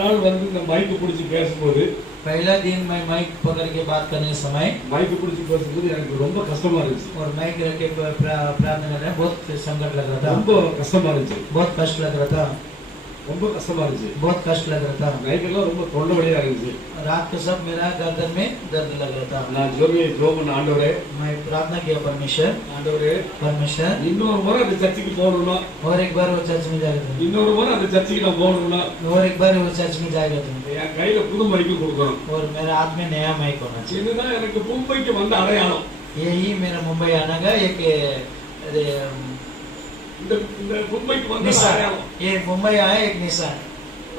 நாள் வந்து இந்த மைக்கு பிடிச்சி பேசும்போது पहला दिन मैं माइक पकड़ के बात करने समय மைக்கு பிடிச்சி பேசும்போது எனக்கு ரொம்ப கஷ்டமா இருந்துச்சு. और माइक रख के प्रार्थना करना बहुत संकट लग रहा था, ரொம்ப கஷ்டமா இருந்துச்சு. बहुत कष्ट लग रहा था, ரொம்ப கஷ்டமா இருந்துச்சு. बहुत कष्ट लग रहा था। நைட் எல்லாம் ரொம்ப தொண்டை வலியா இருந்துச்சு. रात को सब मेरा गर्दन में दर्द लग रहा था। நான் ஜெபம் பண்ண ஆண்டவரே, मैं प्रार्थना किया परमेश्वर, ஆண்டவரே परमेश्वर இன்னொரு முறை அந்த சர்ச்சுக்கு போகணும்னா, और एक बार वो चर्च में जाएगा तुम, இன்னொரு முறை அந்த சர்ச்சுக்கு நான் போகணும்னா और एक बार वो चर्च में जाएगा तुम, என் கையில புது மைக்கு கொடுக்கணும். और मेरे हाथ में नया माइक होना चाहिए। இதுதான் எனக்கு மும்பைக்கு வந்த அடையாளம். यही मेरा मुंबई आने का एक இந்த மும்பைக்கு வந்த निशान, அடையாளம் ये मुंबई आया एक निशान।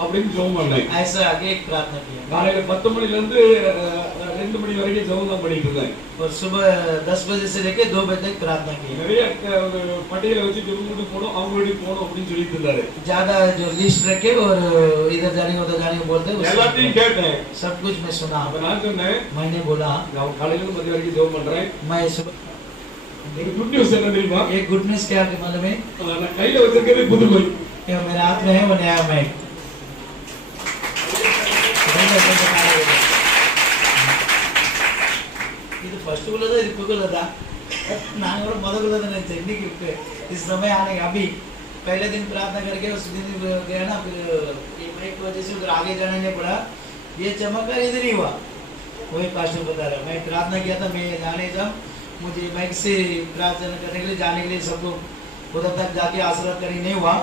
அப்படின்னு ஜெபம் பண்ணேன். ऐसा आगे एक प्रार्थना किया। காலையில 10 மணில இருந்து 2 மணி வரைக்கும் ஜெபம் தான் பண்ணிட்டு இருந்தேன். और सुबह 10 बजे से लेके 2 बजे तक प्रार्थना की। நிறைய பட்டியலை வச்சு இவங்களுக்கு போகணும் அவங்க வீட்டுக்கு போகணும் அப்படின்னு சொல்லிட்டு இருந்தாரு. ज्यादा जो लिस्ट रखे और इधर जाने उधर जाने को बोलते எல்லாத்தையும் கேட்டேன். सब कुछ मैं सुना। அப்ப நான் சொன்னேன், मैंने बोला நான் காலையில இருந்து மதியம் வரைக்கும் ஜெபம் பண்றேன். मैं सुबह एक गुड न्यूज़ என்ன தெரியுமா? एक गुड न्यूज़ क्या है मालूम है? நான் கையில வச்சிருக்கிறது புது மைக். ये मेरे हाथ में है वो नया माइक। ಇದು ಫಸ್ಟ್ ಗುಲ್ಲದ ಇದು ಕುಗುಲ್ಲದ ನಾನು ಕೂಡ ಮೊದಗುಲ್ಲದ चढ़ने इस समय आने अभी पहले दिन प्रार्थना करके उस दिन गया ना, फिर ये माइक की वजह से उधर आगे जाना नहीं पड़ा, ये चमत्कार इधर ही हुआ। वही पास्टर बता रहा, मैं प्रार्थना किया था, मैं जाने जब मुझे माइक से प्रार्थना करने के लिए जाने के लिए सबको उधर तक जाके आशीर्वाद करने नहीं हुआ।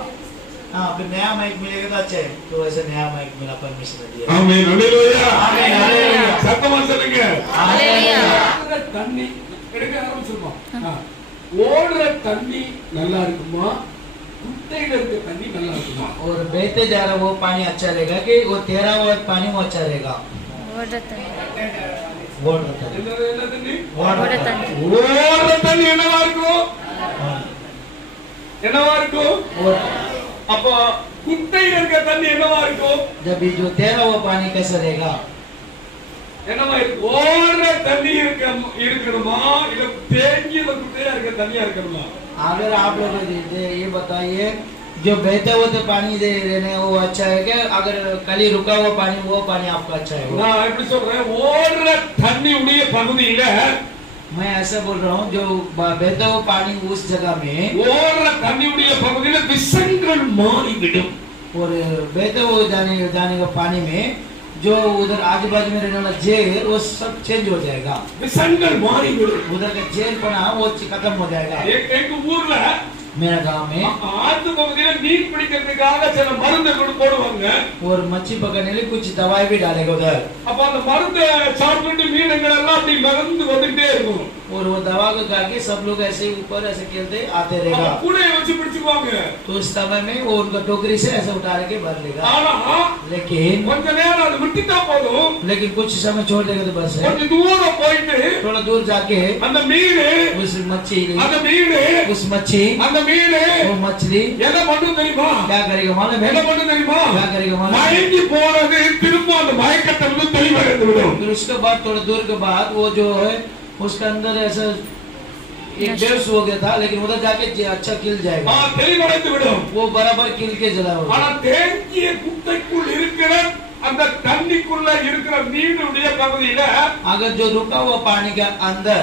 हाँ, फिर नया माइक मिलेगा तो अच्छा है, तो ऐसे नया माइक मिला परमेश्वर ने दिया। आमीन, हालेलुया, आमीन, हालेलुया, சத்தமா சொல்லுங்க, हालेलुया। ஓடுற தண்ணி எடுக்க ஆரம்பிச்சிருமா? ஓடுற தண்ணி நல்லா இருக்குமா, குட்டையில இருக்க தண்ணி நல்லா இருக்குமா? और बहते जा रहा वो पानी अच्छा रहेगा कि वो तेरा हुआ पानी वो अच्छा रहेगा? ஓடுற தண்ணி என்னவா இருக்கும்? என்னவா இருக்கும்? அப்போ குட்டையில இருக்க தண்ணி என்னவா இருக்கும்? जब ये जो तेरा हुआ पानी कैसा रहेगा? என்னவா இருக்கு? ஓடுற தண்ணி இருக்கணுமா, இல்ல தேங்கிய குட்டையா இருக்க தண்ணியா இருக்கணுமா? अगर आप लोग ये बताइए, जो बहते हुए पानी दे रहे वो अच्छा है क्या, अगर कल ही रुका हुआ पानी वो पानी आपका अच्छा है? நான் எப்படி சொல்றேன், ஓடுற தண்ணி உடைய பகுதியில मैं ऐसा बोल रहा हूँ, जो बहता हुआ पानी उस जगह में, ஓடுற தண்ணி உடைய பகுதியில விஷங்கள் மாறிவிடும்। और बहते हुए जाने का पानी में जो उधर आजू बाजू में रहने वाला जेल वो सब चेंज हो जाएगा, விஷங்கள் மாறிவிடும்। उधर का जेल पना वो खत्म हो जाएगा। एक ஊர்ல मेरा गांव में ஆத்து பகுதியில மீன் பிடிக்கிறதுக்காக சில மருந்து போடுவாங்க, और मच्छी पकड़ने के लिए कुछ दवाई भी डालेगा उधर। அப்ப அந்த மருந்து சாப்பிட்டு மீன்கள் எல்லாம் அப்படி மிதந்து வந்துட்டே இருக்கும், और वो दवा को खा के सब लोग ऐसे ऊपर ऐसे खेलते आते रहेगा, கூடையை வச்சு பிடிச்சுக்குவாங்க। तो उस समय में वो उनका टोकरी से ऐसे उठा के भर लेगा। ஆனா लेकिन கொஞ்ச நேரம் அது விட்டுட்டா போதும், लेकिन कुछ समय छोड़ देगा तो बस है, கொஞ்சம் தூரம் போயிட்டு थोड़ा दूर जाके அந்த மீன் उस मच्छी அந்த மீன் उस मच्छी அந்த மீன் वो मछली எதை பண்ணும் தெரியுமா? क्या करेगा मालूम है? என்ன பண்ணும் தெரியுமா? क्या करेगा मालूम है? மயங்கி போறது திரும்ப அந்த மயக்கத்தை வந்து தெளிவடைந்து விடும்। फिर उसके बाद थोड़ा दूर के बाद वो जो है उसके अंदर ऐसा एक बेहोश हो गया था, लेकिन उधर जाके अच्छा खिल जाएगा, தெளிவடைந்து விடும்। वो बराबर खिल के जला होगा। ஆனா தேங்கிய குட்டைக்குள் இருக்கிற அந்த தண்ணிக்குள்ள இருக்கிற மீனுடைய பகுதியில अगर जो रुका हुआ पानी के अंदर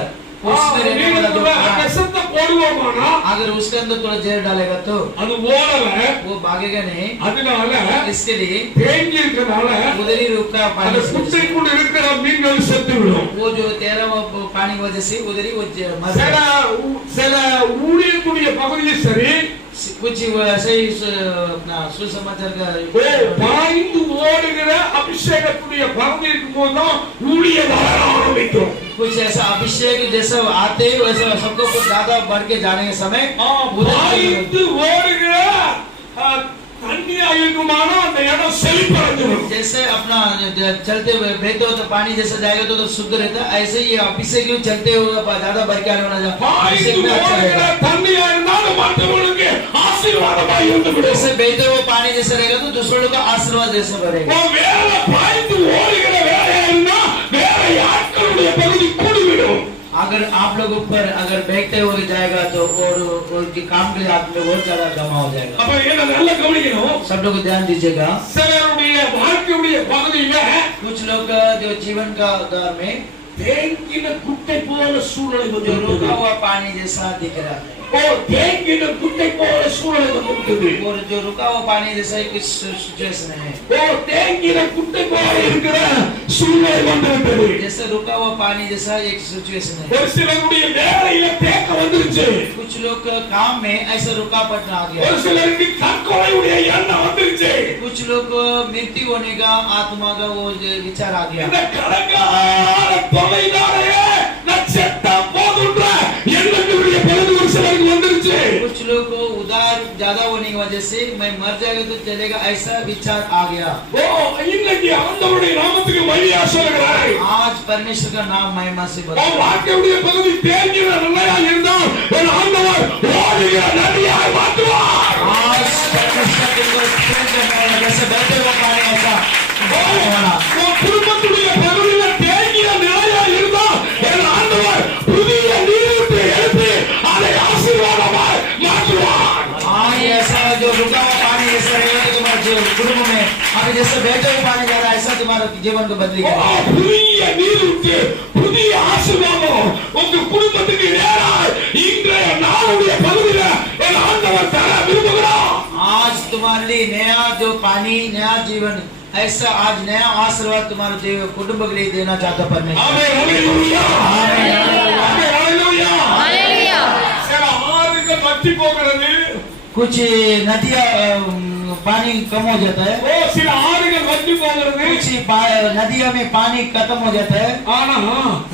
उसमें रहने वाला जो விஷத்தை போடுவோமானா, अगर उसके अंदर थोड़ा जहर डालेगा तो அது ஓடல, वो भागेगा नहीं। அதனால इसके लिए தேங்கி இருக்கனால उधर ही रुका அந்த पानी से குட்டைக்குள் இருக்கிற மீன்கள் செத்து விடும்। वो जो तेरा पानी की वजह से उधर ही वो मर சில சில ஊழியத்துடைய பகுதியும் சரி, कुछ ऐसे ही अपना सुसमाचार का பாய்ந்து ஓடுகிற அபிஷேகத்துடைய பகுதி இருக்கும்போது தான் ஊழியம் வளர ஆரம்பிக்கும்। कुछ ऐसा अभिषेक जैसा आते ही वैसे सबको कुछ ज्यादा बढ़ के जाने के समय பாய்ந்து ஓடுகிற தண்ணியா இருக்குமானா அந்த இடம் செழிப்படைஞ்சிடும்। जैसे अपना चलते हुए बहते हुए तो पानी जैसा जाएगा तो शुद्ध रहता है, ऐसे ही अभिषेक चलते हुए ज्यादा बढ़ के आने वाला अभिषेक में अच्छा रहेगा। தண்ணியா இருந்தாலும் மற்றவங்களுக்கு ஆசீர்வாதமா இருந்துவிடும்। जैसे बहते हुए पानी जैसा रहेगा तो दूसरों का आशीर्वाद जैसा बढ़ेगा। வேற பாய்ந்து ஓடுகிற வேலையா இருந்தா வேற யாருடைய பகுதி கூடிவிடும்। अगर आप लोग ऊपर अगर बहते हुए जाएगा तो और उनके काम के लिए आप लोग बहुत ज्यादा जमा हो जाएगा। அப்ப என்ன நல்லா கவனிக்கணும், सब लोग ध्यान दीजिएगा। சிலருடைய வாழ்க்கை लोग जो जीवन का दौर में தேங்கின குட்டை போல சூழ்நிலை जो வந்து रुका हुआ पानी जैसा दिख रहा है ஓ தேங்கின குட்டை போல சூழ்நிலை வந்து और जो रुका हुआ पानी जैसा ही कुछ सिचुएशन है ஓ தேங்கின குட்டை போல இருக்கிற சூழ்நிலை வந்து जैसे रुका हुआ पानी जैसा एक सिचुएशन है ஒரு சிலருடைய வேலையில தேக்கம் வந்துருச்சு कुछ लोग का काम में ऐसा रुकावट आ गया ஒரு சிலருக்கு தற்கொலையுடைய எண்ணம் வந்துருச்சு कुछ लोग को मृत्यु होने का आत्मा का वो विचार आ गया இந்த கடங்கால தொலைதாரே நட்சத்திர போதுன்ற எண்ணங்களுடைய பகுதி ஒரு சிலருக்கு வந்துருச்சு कुछ लोग को उधार ज्यादा होने की वजह से मैं मर जाएगा तो चलेगा ऐसा विचार आ गया ஓ இன்னைக்கு ஆண்டவருடைய நாமத்துக்கு வழியா சொல்கிறார் आज परमेश्वर का नाम महिमा से ஓ बता வாழ்க்கையுடைய பகுதி தேங்கிற நிலையா இருந்தால் என் ஆண்டவர் ஓடுகிற நதியாய் மாற்றுவார் आज परमेश्वर तुमको एक्सपीरियंस करने वाला जैसे बहते हुए पानी ऐसा बहने वाला உன் குடும்பத்துடைய பகுதியில தேங்கிய நிலையா இருந்தால் என் ஆண்டவர் புதிய நீரூற்றை எழுப்பி அதை ஆசீர்வாதமாய் மாற்றுவார் आज ऐसा जो रुका हुआ पानी जैसा रहेगा तो तुम्हारे जीवन कुटुंब में अभी जैसे बहते हुए पानी जा रहा है ऐसा तुम्हारे जीवन को बदलेगा புதிய நீரூற்று புதிய ஆசீர்வாதம் உங்க குடும்பத்துக்கு நேராக இன்றைய நாளுடைய பகுதியில என் ஆண்டவர் தர விரும்புகிறார் आज तुम्हारे लिए नया जो पानी नया जीवन ऐसा आज नया आशीर्वाद तुम्हारे जीवन कुटुंब के लिए देना चाहता परमेश्वर ஆமென் ஹalleluya ஆமென் ஹalleluya हालेलुया சில ஆறுகள் வற்றி போகிறது कुछ नदियां पानी कम हो जाता है ஓ சில ஆறுகள் வற்றி போகிறது कुछ नदियों में पानी खत्म हो जाता है ஆனா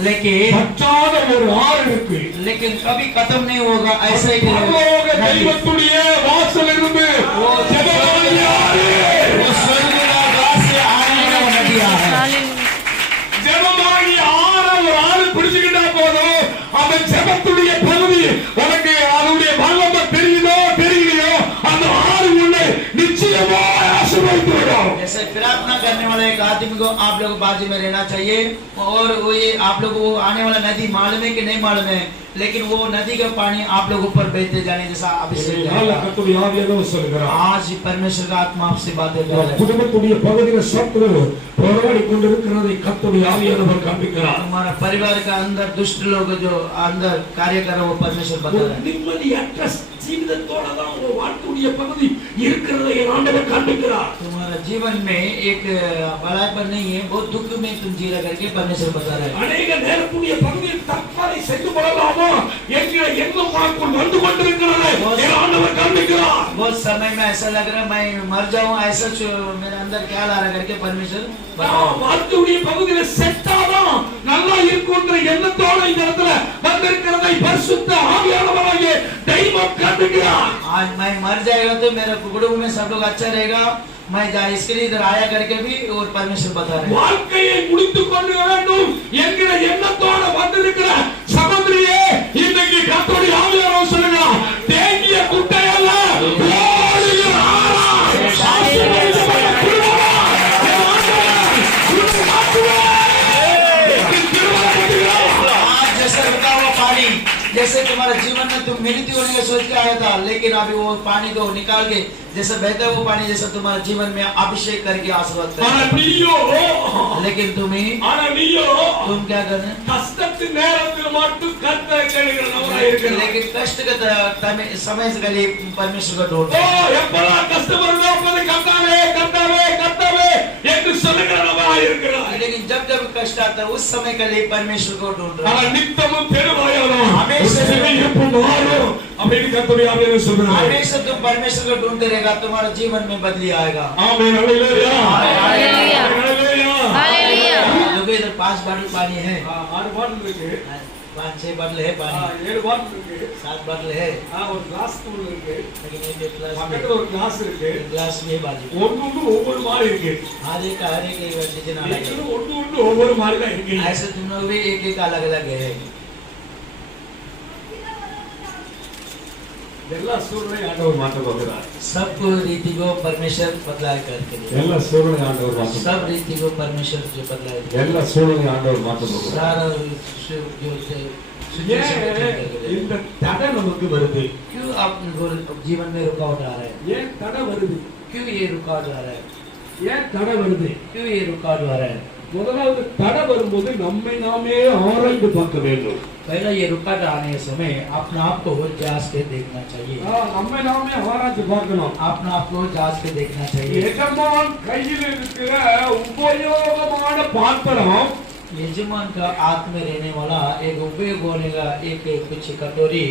लेकिन வற்றாத ஒரு ஆறு இருக்கு लेकिन कभी खत्म नहीं होगा ऐसा ही பரலோக नदी தெய்வத்துடைய வாசல் இருந்து ஓ ஜெபமாகிய ஆறு वो स्वर्ग का द्वार से आने वाला नदियां है ஜெபமாகிய ஆறு ஒரு ஆறு பிடிச்சுக்கிட்டா போதும் அந்த ஜெபத்துடைய பகுதி உனக்கு அதனுடைய வல்லமை தெரியுதோ தெரியலையோ அந்த ஆறு உன்னை நிச்சயமா ஆசீர்வதித்து விடும் जैसे प्रार्थना करने वाले एक आदमी को आप लोग बाजू में रहना चाहिए और वो ये आप लोग वो आने वाला नदी मालूम है कि नहीं मालूम है लेकिन वो नदी का पानी आप लोग ऊपर बहते जाने जैसा अभिषेक करेगा। கர்த்தருடைய ஆவியானவர் சொல்கிறார் आज ही परमेश्वर का आत्मा आपसे बातें कर रहा है குடும்பத்துடைய பகுதியில் சத்துரு போராடி கொண்டிருக்கிறதை கர்த்தருடைய ஆவியானவர் காண்பிக்கிறார் हमारा परिवार का अंदर दुष्ट लोग जो अंदर कार्य कर रहे हैं वो परमेश्वर बता रहे हैं நிம்மதியற்ற ஜீவிதத்தோட தான் உங்க வாழ்க்கையுடைய பகுதி இருக்கிறதை என் ஆண்டவர் காண்பிக்கிறார் तुम्हारा जीवन में एक बड़ापन नहीं है बहुत दुख में तुम जी रहा करके परमेश्वर बता रहे हैं அநேக நேரத்துடைய பகுதியில் தற்கொலை செய்து கொள்ளலாமோ என்கிற எண்ணம் உனக்குள் வந்து கொண்டிருக்கிறது என் ஆண்டவர் காண்பிக்கிறார் बहुत समय में ऐसा लग रहा है मैं मर जाऊं ऐसा मेरे अंदर क्या ला रहा करके परमेश्वर बता रहे हैं। வாழ்க்கையுடைய பகுதியில செத்தாதான் நல்லா இருக்குன்ற எண்ணத்தோட இந்த இடத்துல வந்திருக்கிறதை பரிசுத்த ஆவியானவராகிய தெய்வம் காண்பிக்கிறார் आज मैं मर जाएगा तो मेरे कुटुंब में सब लोग अच्छा रहेगा मैं इसके लिए इधर आया करके भी और परमेश्वर बता रहे हैं வாழ்க்கையை முடித்துக் கொள்ள வேண்டும் என்கிற எண்ணத்தோட வந்திருக்கிற சகோதரியே இன்னைக்கு கர்த்தருடைய ஆவியானவர் சொல்லுகிறார் தேங்கிய குட்டையல்ல ஓடுகிற ஆறா ஆசீர்வதிக்கப்பட்ட குடும்பமா என் ஆண்டவர் உன்னை மாற்றுவார் என்று திருமணம் பண்ணுகிறார் आज जैसे रुका हुआ पानी जैसे तुम्हारे जीवन में तुम मृत्यु होने का सोच के आया था लेकिन अभी वो पानी को निकाल के जैसे बहता हुआ पानी जैसा तुम्हारे जीवन में अभिषेक करके आशीर्वाद ஆனா कर நீயோ लेकिन ஆனா நீயோ तुम क्या कर रहे हैं கஷ்டத்தின் நேரத்தில் மட்டும் கர்த்தரை கேளுகிறவராய் இருக்கிறார் लेकिन कष्ट के समय के लिए परमेश्वर को ढूंढ ஓ எப்பலாம் கஷ்டம் வருதோ அப்போது கர்த்தாவே கர்த்தாவே கர்த்தாவே என்று சொல்லுகிறவராய் இருக்கிறார் लेकिन जब जब कष्ट आता है उस समय के लिए परमेश्वर को ढूंढ रहे ஆனா हैं நித்தமும் பெருவாயானோ हमेशा இருப்பு மாறும் அப்படின்னு கர்த்தருடைய ஆவியானவர் சொல்றார் हमेशा तुम परमेश्वर को ढूंढते रहेगा तुम्हारा जीवन में बदली आएगा ஆமென் ஹalleluya हालेलुया ஹalleluya हालेलुया देखो इधर 5 बाटल पानी है ஆறு பாட்டில் இருக்கு 5-6 बाटल है पानी ஏழு பாட்டில் இருக்கு 7 बाटल है ஒரு கிளாஸ் தூள் இருக்கு लेकिन एक गिलास பக்கத்துல ஒரு கிளாஸ் இருக்கு गिलास में बाजू ஒண்ணு ஒவ்வொரு மாதிரி இருக்கு हर एक डिजाइन अलग है நீங்களும் ஒண்ணு ஒவ்வொரு மாதிரி தான் இருக்கீங்க ऐसे तुम लोग भी एक अलग अलग है எல்லா சூழ்நிலையும் ஆண்டவர் மாற்ற போகிறார் सब रीति को परमेश्वर बदलाव करके लिए எல்லா சூழ்நிலையும் ஆண்டவர் மாற்ற सब रीति को परमेश्वर जो बदलाव எல்லா சூழ்நிலையும் ஆண்டவர் மாற்ற போகிறார் सारा जो सिचुएशन இந்த தடை நமக்கு வருது क्यों आप जीवन में रुकावट आ रहा है ஏன் தடை வருது क्यों ये रुकावट आ रहा है ஏன் தடை வருது क्यों ये रुकावट आ रहा है முதலாவது தடை வரும்போது நம்மை நாமே ஆராய்ந்து பார்க்க வேண்டும். पहला ये रुकावट आने समय अपने आप को जांच के देखना चाहिए. நம்மை நாமே ஆராய்ந்து பார்க்கணும். अपने आप को जांच के देखना चाहिए. எஜமான் கையில் இருக்கிற உபயோகமான பாத்திரம், यजमान का हाथ में रहने वाला एक उपयोग होने का एक कुछ कटोरी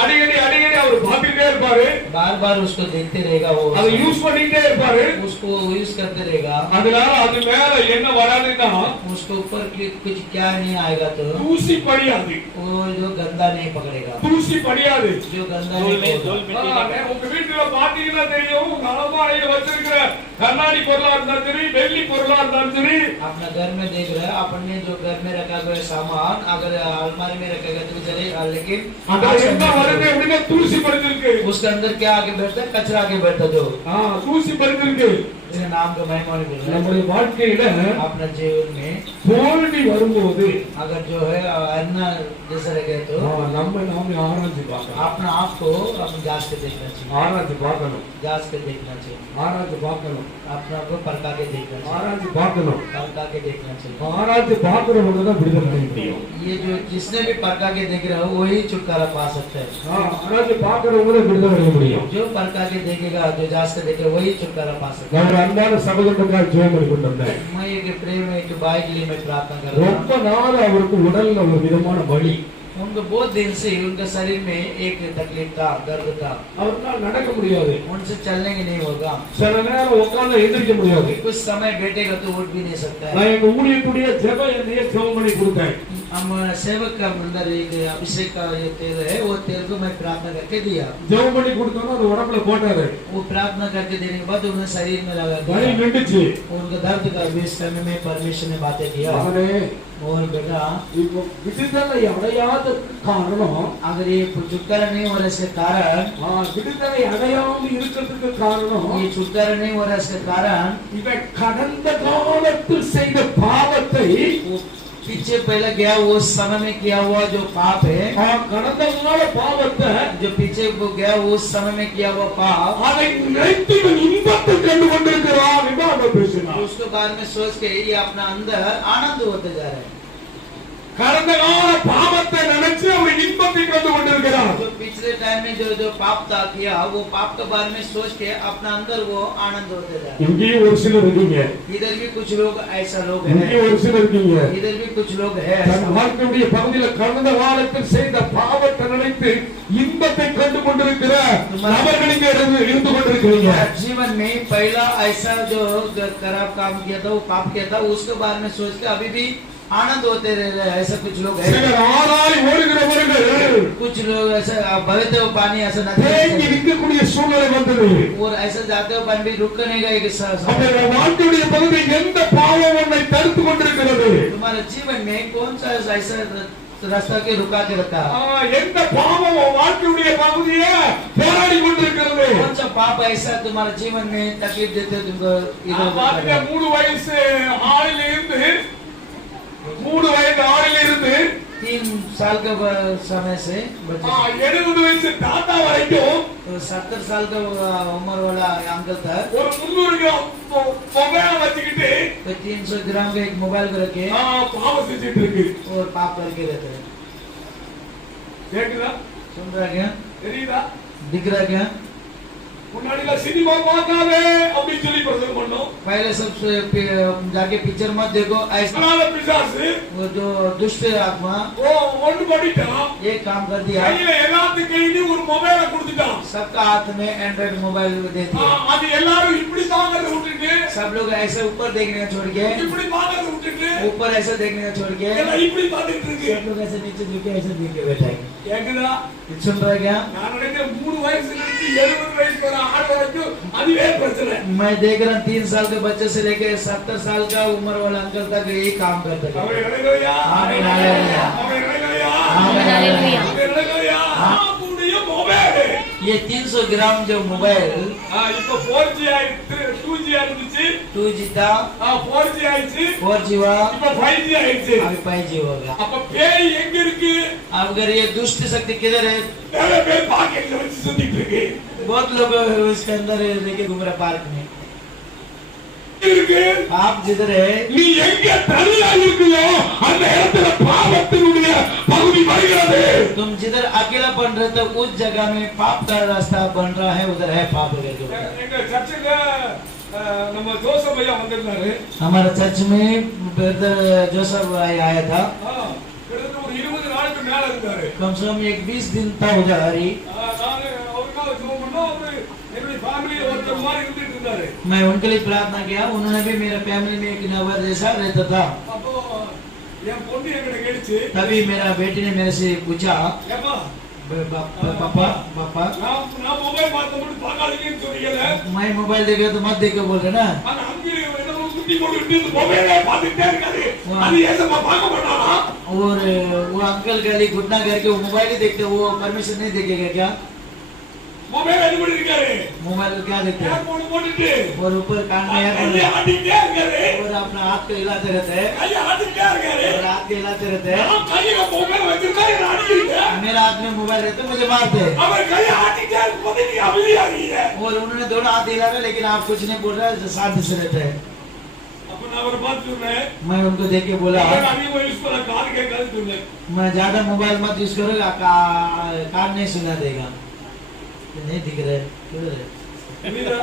அடிக்கடி அடிக்கடி அவர் பார்த்துட்டே இருப்பாரு. बार बार उसको देखते रहेगा. वो அதை யூஸ் பண்ணிட்டே இருப்பாரு. उसको यूज करते रहेगा. அதனால அது மேல என்ன வராதுன்னா उसके ऊपर कुछ क्या नहीं आएगा तो தூசி படியாது. वो जो गंदा नहीं पकड़ेगा. தூசி படியாது. जो गंदा नहीं पकड़ेगा. உங்க வீட்டுல பாத்தீங்கன்னா தெரியும், உங்க அலமாரியில வச்சிருக்கிற கண்ணாடி பொருளா இருந்தாலும் சரி, வெள்ளி பொருளா இருந்தாலும் சரி, अपना घर में देख रहे हैं अपने जो घर में रखा गया सामान अगर अलमारी में रखेगा तो चलेगा, लेकिन என்ன வருது அப்படின்னா தூசி படிஞ்சிருக்கு. उसके अंदर क्या आगे बैठता है? कचरा आगे बैठता जो தூசி படிஞ்சிருக்கு. इसके नाम का महिमा नहीं बोल रहा. நம்முடைய வாழ்க்கையில अपना जीवन में தோல்வி வரும்போது अगर जो है अन्ना जैसा रहे तो நம்ம நாமே ஆராய்ச்சி பார்க்கணும். अपना आप को अपने जांच के देखना चाहिए. ஆராய்ச்சி பார்க்கணும். जांच के देखना चाहिए. ஆராய்ச்சி பார்க்கணும். अपना को परखा के देखना चाहिए. ஆராய்ச்சி பார்க்கணும். परखा के देखना चाहिए. ஆராய்ச்சி பார்க்கிறவங்க தான் விடுதலை அடைய முடியும். ये जो जिसने भी परखा के देख रहे हो वही छुटकारा पा सकता है. ஆராய்ச்சி பார்க்கிறவங்க தான் விடுதலை அடைய முடியும். जो परखा के देखेगा, जो जांच के देखेगा वही छुटकारा पा सकता है. நான் அன்பான சகோதரனுக்காக ஜெபம் பண்ணி கொண்டிருந்தேன். मैं एक प्रेम एक भाई के लिए मैं प्रार्थना कर रहा ரொம்ப நாள் அவருக்கு உடல்ல ஒரு விதமான வலி. हूँ. उनको बहुत दिन से उनके शरीर में एक तकलीफ था, दर्द था. அவரால் நடக்க முடியாது. उनसे चलने की नहीं होगा. சில நேரம் உட்கார்ந்து எந்திரிக்க முடியாது. कुछ समय बैठेगा तो उठ भी नहीं सकता है. நான் எங்க ஊழியத்துடைய ஜெப எண்ணையை ஜெபம் பண்ணி கொடுத்தேன். हम सेवक का अंदर एक अभिषेक का ये तेल है, वो तेल को मैं प्रार्थना करके दिया. ஜெபம் பண்ணி கொடுத்தோம்னா அது உடம்புல போட்டாரு. वो प्रार्थना करके देने के बाद उन्हें शरीर में लगा வலி दिया. நின்றுச்சு. उनका दर्द का भी समय में परमेश्वर ने बातें किया. அவனே और बेटा இப்போ விடுதலை அடையாத காரணம், अगर ये छुटकारा नहीं हो रहा इसके कारण, விடுதலை அடையாம இருக்கிறதுக்கு காரணம், ये छुटकारा नहीं हो रहा इसके कारण இவன் கடந்த காலத்தில் செய்த பாவத்தை, वो पीछे पहले गया वो समय में किया हुआ जो पाप है, கடந்த கால பாவத்தை जो पीछे वो गया वो समय में किया हुआ पाप, அதை நினைத்து இவன் இன்பத்தை கண்டு கொண்டிருக்கிறான் என்று அவர் பேசினார். उसके बारे में सोच के ये अपना अंदर आनंद होते जा रहे हैं. கடந்த கால பாவத்தை நினைச்சு அவன் இன்பத்தை கண்டு கொண்டிருக்கிறான். जो पिछले टाइम में जो जो पाप था किया वो पाप के बारे में सोच के अपना अंदर वो आनंद होते जा रहे हैं. இங்கே ஒரு சிலர் இருக்கீங்க, इधर भी कुछ लोग ऐसा लोग இங்கே हैं, ஒரு சிலர் இருக்கீங்க, इधर भी कुछ लोग हैं. தன் வாழ்க்கையுடைய பகுதியில கடந்த காலத்தில் செய்த பாவத்தை நினைத்து இன்பத்தை கண்டு கொண்டிருக்கிற நபர்கள் இங்கே இருந்து கொண்டிருக்கிறீங்க. जीवन में पहला ऐसा जो खराब काम किया था वो पाप किया था उसके बारे में सोच के अभी भी आनंद होते रह रहे हैं. ऐसा कुछ लोग हैं. சிலர் ஆறாய் ஓடுகிறவர்கள் कुछ लोग ऐसा बहते हुए पानी ऐसा தேங்கி नदी நிற்கக்கூடிய சூழ்நிலை வந்தது. और ऐसा जाते हुए पानी भी रुकने का एक அவருடைய வாழ்க்கையுடைய பகுதியில் எந்த பாவம் உன்னை தடுத்து கொண்டிருக்கிறது? तुम्हारे जीवन में कौन सा ऐसा रास्ता के रुका के रखा? எந்த பாவம் உன் வாழ்க்கையுடைய பகுதியை போராடி கொண்டிருக்கிறது? कौन सा पाप ऐसा तुम्हारे जीवन में तकलीफ देते तुमको? பாருங்க, 3 வயசு ஆளிலிருந்து 3 साल का समय से 70 வயசு தாத்தா வரைக்கும் तो 70 साल का उम्र वाला अंकल था. ஒரு 300 கிராம் மொபைல் வச்சுக்கிட்டு तो 300 ग्राम का एक मोबाइल को रखे பாவம் செஞ்சுட்டு இருக்கு. और पाप करके रहते हैं. கேக்குதா? सुन रहा क्या? தெரியுதா? दिख रहा क्या? முன்னாடில சினிமா பார்க்காதே அப்படி சொல்லி பிரசங்கம் பண்ணோம். पहले सब जाके पिक्चर मत देखो ऐसा. பிசாசு वो जो दुष्ट आत्मा ஒன்று பண்ணிட்டான். एक काम कर दिया, கையில எல்லாத்துக்கும் கையில ஒரு மொபைலை கொடுத்துட்டான். सबका हाथ में एंड्रॉइड मोबाइल दे दिया. அது எல்லாரும் இப்படி பாக்கறத விட்டுட்டு, सब लोग ऐसे ऊपर देखने का छोड़ के, இப்படி பாக்கறத விட்டுட்டு ऊपर ऐसे देखने का छोड़ के எல்லாம் இப்படி பார்த்துட்டு இருக்கு. सब लोग ऐसे नीचे झुके ऐसे देख के बैठा है. கேக்குதா? सुन रहा क्या? நான் நினைக்கிறேன் 3 வயசுல இருந்து 70 வயசு வரை ஆடு வரைக்கும் அதுவே பிரச்சனை. मैं देख रहा हूँ 3 साल के बच्चे से लेके 70 साल का उम्र वाला अंकल तक यही काम करते हैं. அவரே ஹalleluya. आमीन हालेलुया. அவரே ஹalleluya. ஆமென் ஹalleluya. அவரே ஹalleluya. ஆபுடைய மொபைல் ये 300 ग्राम जो मोबाइल இப்போ 4G ஆயிடுச்சு, 2G ஆயிடுச்சு, 2G था 4G ஆயிடுச்சு, 4G हुआ இப்போ 5G ஆயிடுச்சு. अभी 5G हो गया. அப்ப பேய் எங்க இருக்கு? अब अगर ये दुष्ट शक्ति किधर है? நிறைய பேர் பாக்கெட்ல வச்சு சுத்திட்டு இருக்கு. बहुत लोग उसके अंदर लेके घूम रहे पार्क में. இருக்கு पाप जिधर है நீ எங்க தனியா இருக்கியோ அந்த இடத்துல பாவத்தினுடைய பகுதி வருகிறது तुम जिधर अकेलापन रहते हो उस जगह में पाप का रास्ता बन रहा है उधर है पाप करके எங்க சர்ச்சுல நம்ம ஜோசப் ஐயா வந்திருந்தாரு हमारे चर्च में ब्रदर जोसेफ भाई आया था கிட்டத்தட்ட ஒரு 20 நாளுக்கு மேல இருந்தாரு कम से कम एक 20 दिन था उजारी நானு அவருக்காக ஜெபம் பண்ணோம் அவரு என்னுடைய ஃபேமிலி ஒருத்தர் மாதிரி இருந்துட்டு இருந்தாரு मैं उनके लिए प्रार्थना किया उन्होंने भी मेरे फैमिली में एक नवर जैसा रहता था அப்போ என் பொண்ணு என்கிட்ட கேட்டுச்சு तभी मेरा बेटी ने मेरे से पूछा ஏப்பா पापा पापा நான் மொபைல் பார்த்து மட்டும் பார்க்காதீங்கன்னு சொன்னீங்கல मैं मोबाइल देखे तो मत देखे बोल रहे ना ஆனா அங்க என்ன குட்டி போட்டு மொபைலே பார்த்துட்டே இருக்காரு அது ஏசப்பா பார்க்க மாட்டானா और वो अंकल के लिए घुटना करके वो मोबाइल ही देखते वो परमिशन नहीं देखेगा क्या மொபைல் என்ன பண்ணி இருக்காரு मोबाइल क्या देखते हैं ஏர்போன் போட்டுட்டு और ऊपर कान में கையை एयरफोन ஆட்டிட்டே இருக்காரு और अपना हाथ को हिलाते रहते हैं கையை ஆட்டிட்டே இருக்காரு और हाथ को हिलाते रहते हैं நான் கையில மொபைல் வச்சிருந்தா என்ன அடிக்கிறீங்க मेरा हाथ में मोबाइल रहता है मुझे मारते हैं அவர் கையை ஆட்டிட்டே இருக்கும்போது நீ அமைதியா இருக்கீங்க और उन्होंने दोनों हाथ हिला रहे लेकिन आप कुछ नहीं बोल रहे शांति से रहते हैं அப்ப நான் அவரை பார்த்து சொன்னேன் मैं उनको देख के बोला அவர் அதிகமா யூஸ் பண்ண காது கேட்காது சொன்னேன் मैं ज्यादा मोबाइल मत यूज करो कान नहीं सुना देगा ये नहीं दिख रहे किधर है புரியுதா